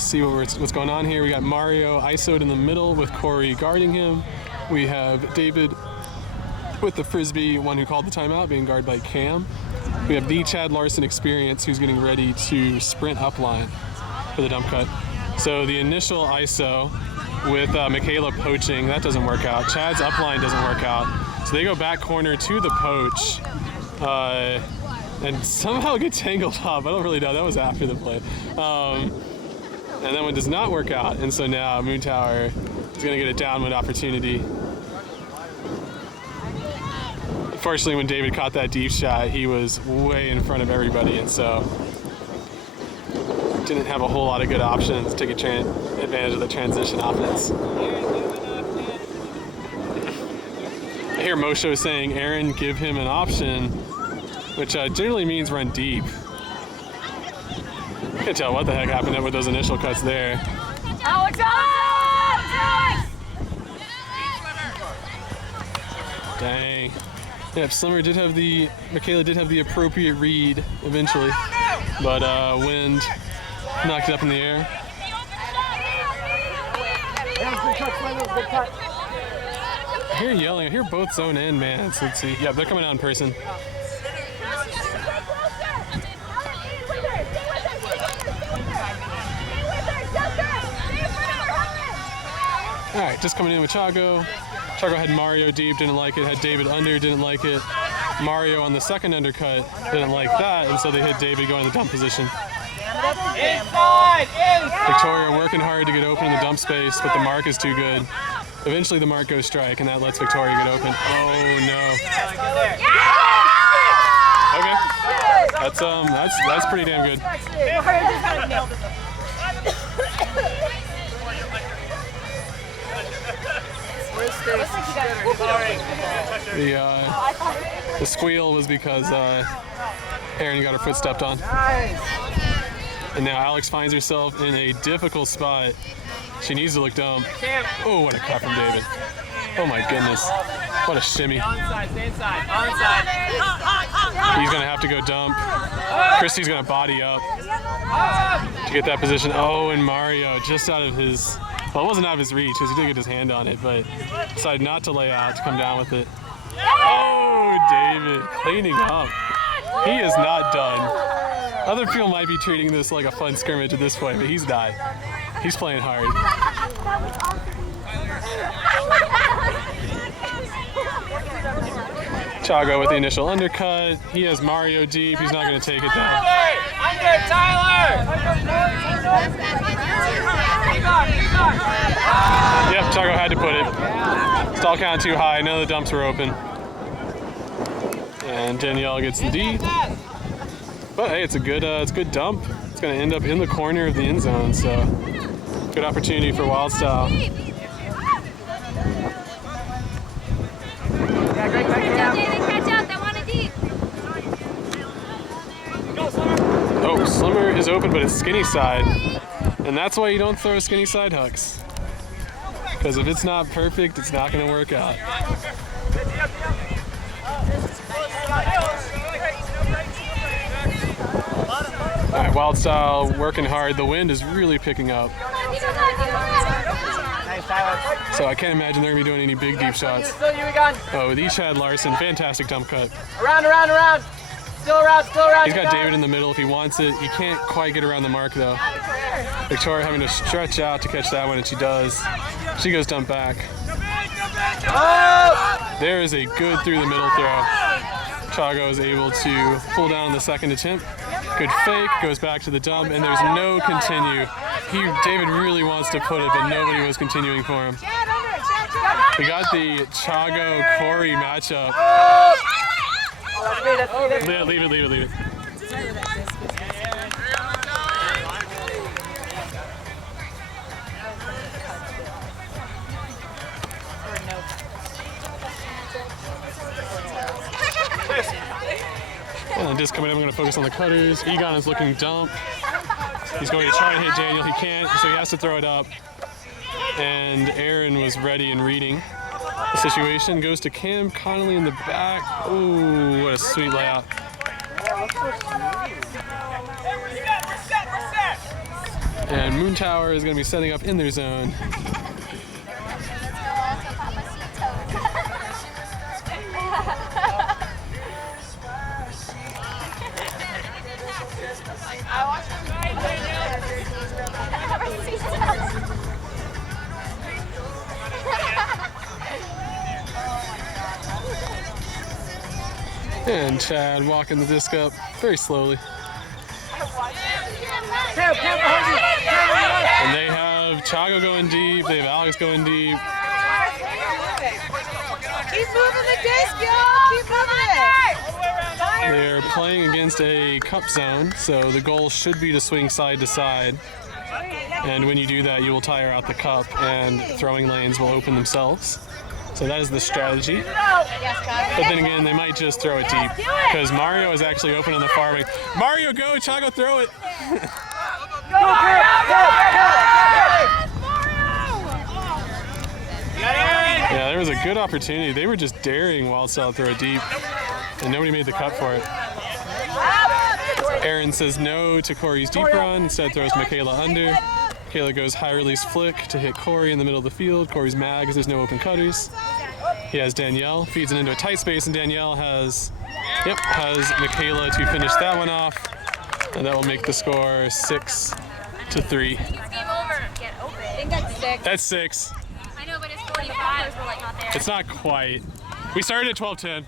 see what's going on here. We got Mario ISO'd in the middle with Corey guarding him. We have David with the frisbee, one who called the timeout, being guarded by Cam. We have the Chad Larson experience who's getting ready to sprint upline for the dump cut. So the initial ISO with Michaela poaching, that doesn't work out. Chad's upline doesn't work out. So they go back corner to the poach and somehow get tangled up. I don't really know, that was after the play. And that one does not work out. And so now Moontower is gonna get a downwind opportunity. Unfortunately, when David caught that deep shot, he was way in front of everybody, and so didn't have a whole lot of good options to take advantage of the transition offense. I hear Mosho saying, Aaron, give him an option, which generally means run deep. I can't tell what the heck happened with those initial cuts there. Alex! Dang. Yep, Slimmer did have Michaela did have the appropriate read eventually, but wind knocked it up in the air. I hear yelling, I hear both zone in, man. So let's see. Yeah, they're coming out in person. All right, just coming in with Chago. Chago had Mario deep, didn't like it. Had David under, didn't like it. Mario on the second undercut, didn't like that, and so they hit David going to the dump position. Inside! Victoria working hard to get open in the dump space, but the mark is too good. Eventually the mark goes strike, and that lets Victoria get open. Oh no. Okay. That's pretty damn good. The squeal was because Erin got her foot stepped on. And now Alex finds herself in a difficult spot. She needs to look dumb. Oh, what a cut from David. Oh my goodness. What a shimmy. Onside, stay inside. Onside. He's gonna have to go dump. Christy's gonna body up to get that position. Oh, and Mario just out of his, well, it wasn't out of his reach because he did get his hand on it, but decided not to lay out, to come down with it. Oh, David cleaning up. He is not done. Other people might be treating this like a fun scrimmage at this point, but he's not. He's playing hard. Chago with the initial undercut. He has Mario deep. He's not going to take it though. Under, Tyler! Yep, Chago had to put it. Stall count too high. None of the dumps were open. And Danielle gets the D. But hey, it's a good dump. It's going to end up in the corner of the end zone, so good opportunity for Wildstyle. Oh, Slimmer is open, but it's skinny side. And that's why you don't throw skinny side hooks. Because if it's not perfect, it's not going to work out. All right, Wildstyle working hard. The wind is really picking up. So I can't imagine they're going to be doing any big deep shots. Oh, with Chad Larson, fantastic dump cut. Around. Still around. He's got David in the middle if he wants it. He can't quite get around the mark though. Victoria having to stretch out to catch that one, and she does. She goes dump back. There is a good through the middle throw. Chago is able to pull down on the second attempt. Good fake, goes back to the dump, and there's no continue. David really wants to put it, but nobody was continuing for him. We got the Chago-Corey matchup. Leave it. disc coming in. I'm going to focus on the cutters. Egon is looking dump. He's going to try and hit Daniel. He can't, so he has to throw it up. And Aaron was ready and reading the situation. Goes to Cam Connolly in the back. Ooh, what a sweet layout. And Moontower is going to be setting up in their zone. And Chad walking the disc up very slowly. And they have Chago going deep, they have Alex going deep. Keep moving the disc, y'all! Keep moving it! They're playing against a cup zone, so the goal should be to swing side to side. And when you do that, you will tire out the cup and throwing lanes will open themselves. So that is the strategy. But then again, they might just throw it deep because Mario is actually open on the far wing. Mario, go! Chago, throw it! Yeah, there was a good opportunity. They were just daring Wildstyle to throw it deep, and nobody made the cut for it. Aaron says no to Corey's deep run, instead throws Michaela under. Michaela goes high release flick to hit Corey in the middle of the field. Corey's mad because there's no open cutters. He has Danielle, feeds it into a tight space, and Danielle has Michaela to finish that one off. And that will make the score 6-3. It's game over. Get open. I think that's 6. That's 6. I know, but it's 45. We're like not there. It's not quite. We started at 12:10.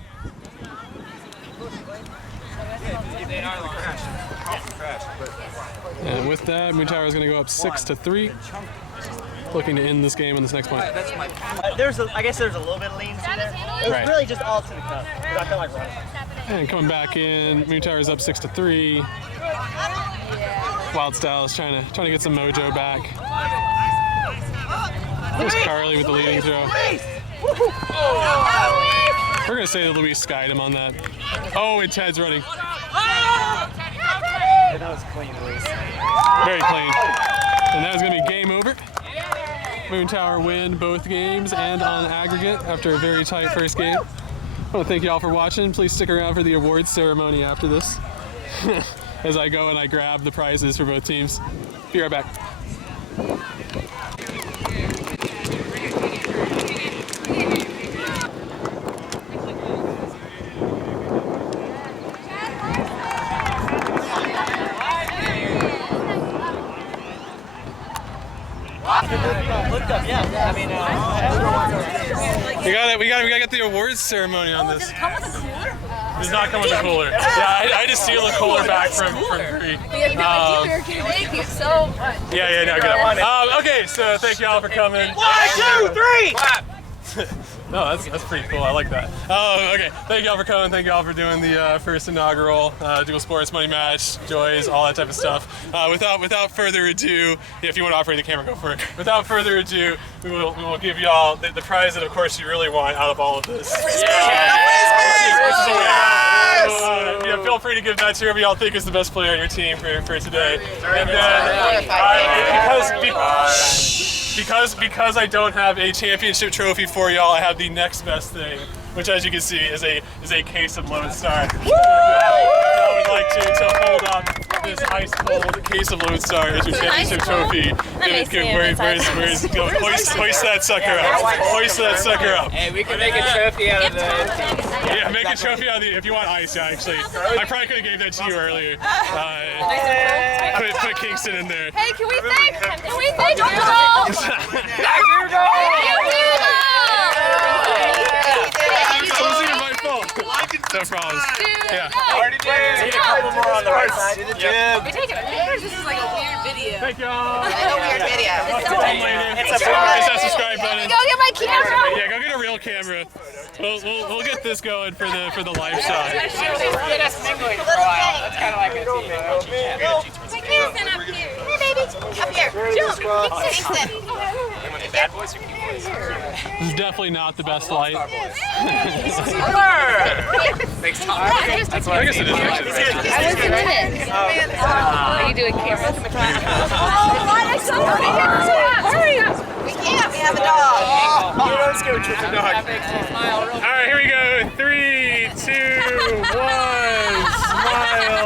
And with that, Moontower is going to go up 6-3. Looking to end this game on this next point. I guess there's a little bit of lean to there. It was Right. really just all to the cup. I felt like running. And coming back in, Moontower is up 6-3. Wildstyle is trying to get some mojo back. There's Carly with the leading throw. We're gonna say that Luis skied him on that. Oh, and Ted's running. That was clean, Luis. Very clean. And that is gonna be game over. Moontower win both games and on aggregate after a very tight first game. I want to thank you all for watching. Please stick around for the awards ceremony after this as I go and I grab the prizes for both teams. Be right back. We gotta get the awards ceremony on this. Does it come with a cooler? Does not come with a cooler. Yeah, I just steal a cooler back from free. Thank you so much. Yeah, no, good. Okay, so thank you all for coming. 1, 2, 3! No, that's pretty cool. I like that. Okay, thank you all for coming. Thank you all for doing the first inaugural DoogleSports Moneymatch, Joys, all that type of stuff. Without further ado, if you want to operate the camera, go for it. Without further ado, we will give you all the prize that, of course, you really want out of all of this. Yeah, feel free to give that to whoever y'all think is the best player on your team for today. And then, because I don't have a championship trophy for y'all, I have the next best thing, which, as you can see, is a case of Wildstyle. I would like to hold up this ice cold case of Wildstyle as your championship trophy. Hoist that sucker up. Hoist that sucker up. Hey, we can make a trophy out of the... Yeah, make a trophy out of the, if you want ice, yeah, actually. I probably could have gave that to you earlier. Put Kingston in there. Hey, can we thank Dougal? No problems. Yeah. Need a couple more on the right side. We're taking pictures. This is like a weird video. Thank y'all. It's a weird video. It's that subscribe button. Go get my camera. Yeah, go get a real camera. We'll get this going for the live shot. Get us mingling for a while. That's kind of like a team. My camera's up here. Hey, baby. Up here. Jump. Bad boys or cute boys? This is definitely not the best light. Thanks, Tom. That's why I guess it is. I wasn't in it. Are you doing camera? Oh, what? I saw you. Hurry. We can't. We have a dog. Let's go with the dog. All right, here we go. 3, 2, 1. Smile.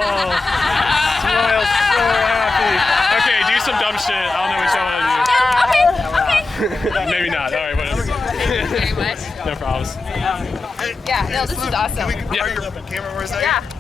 Smile so happy. Okay, do some dumb shit. I don't know what y'all want to do. Maybe not. All right, whatever. Thank you very much. No problems. Yeah, no, this is awesome. Yeah. Camera, where's that? Yeah.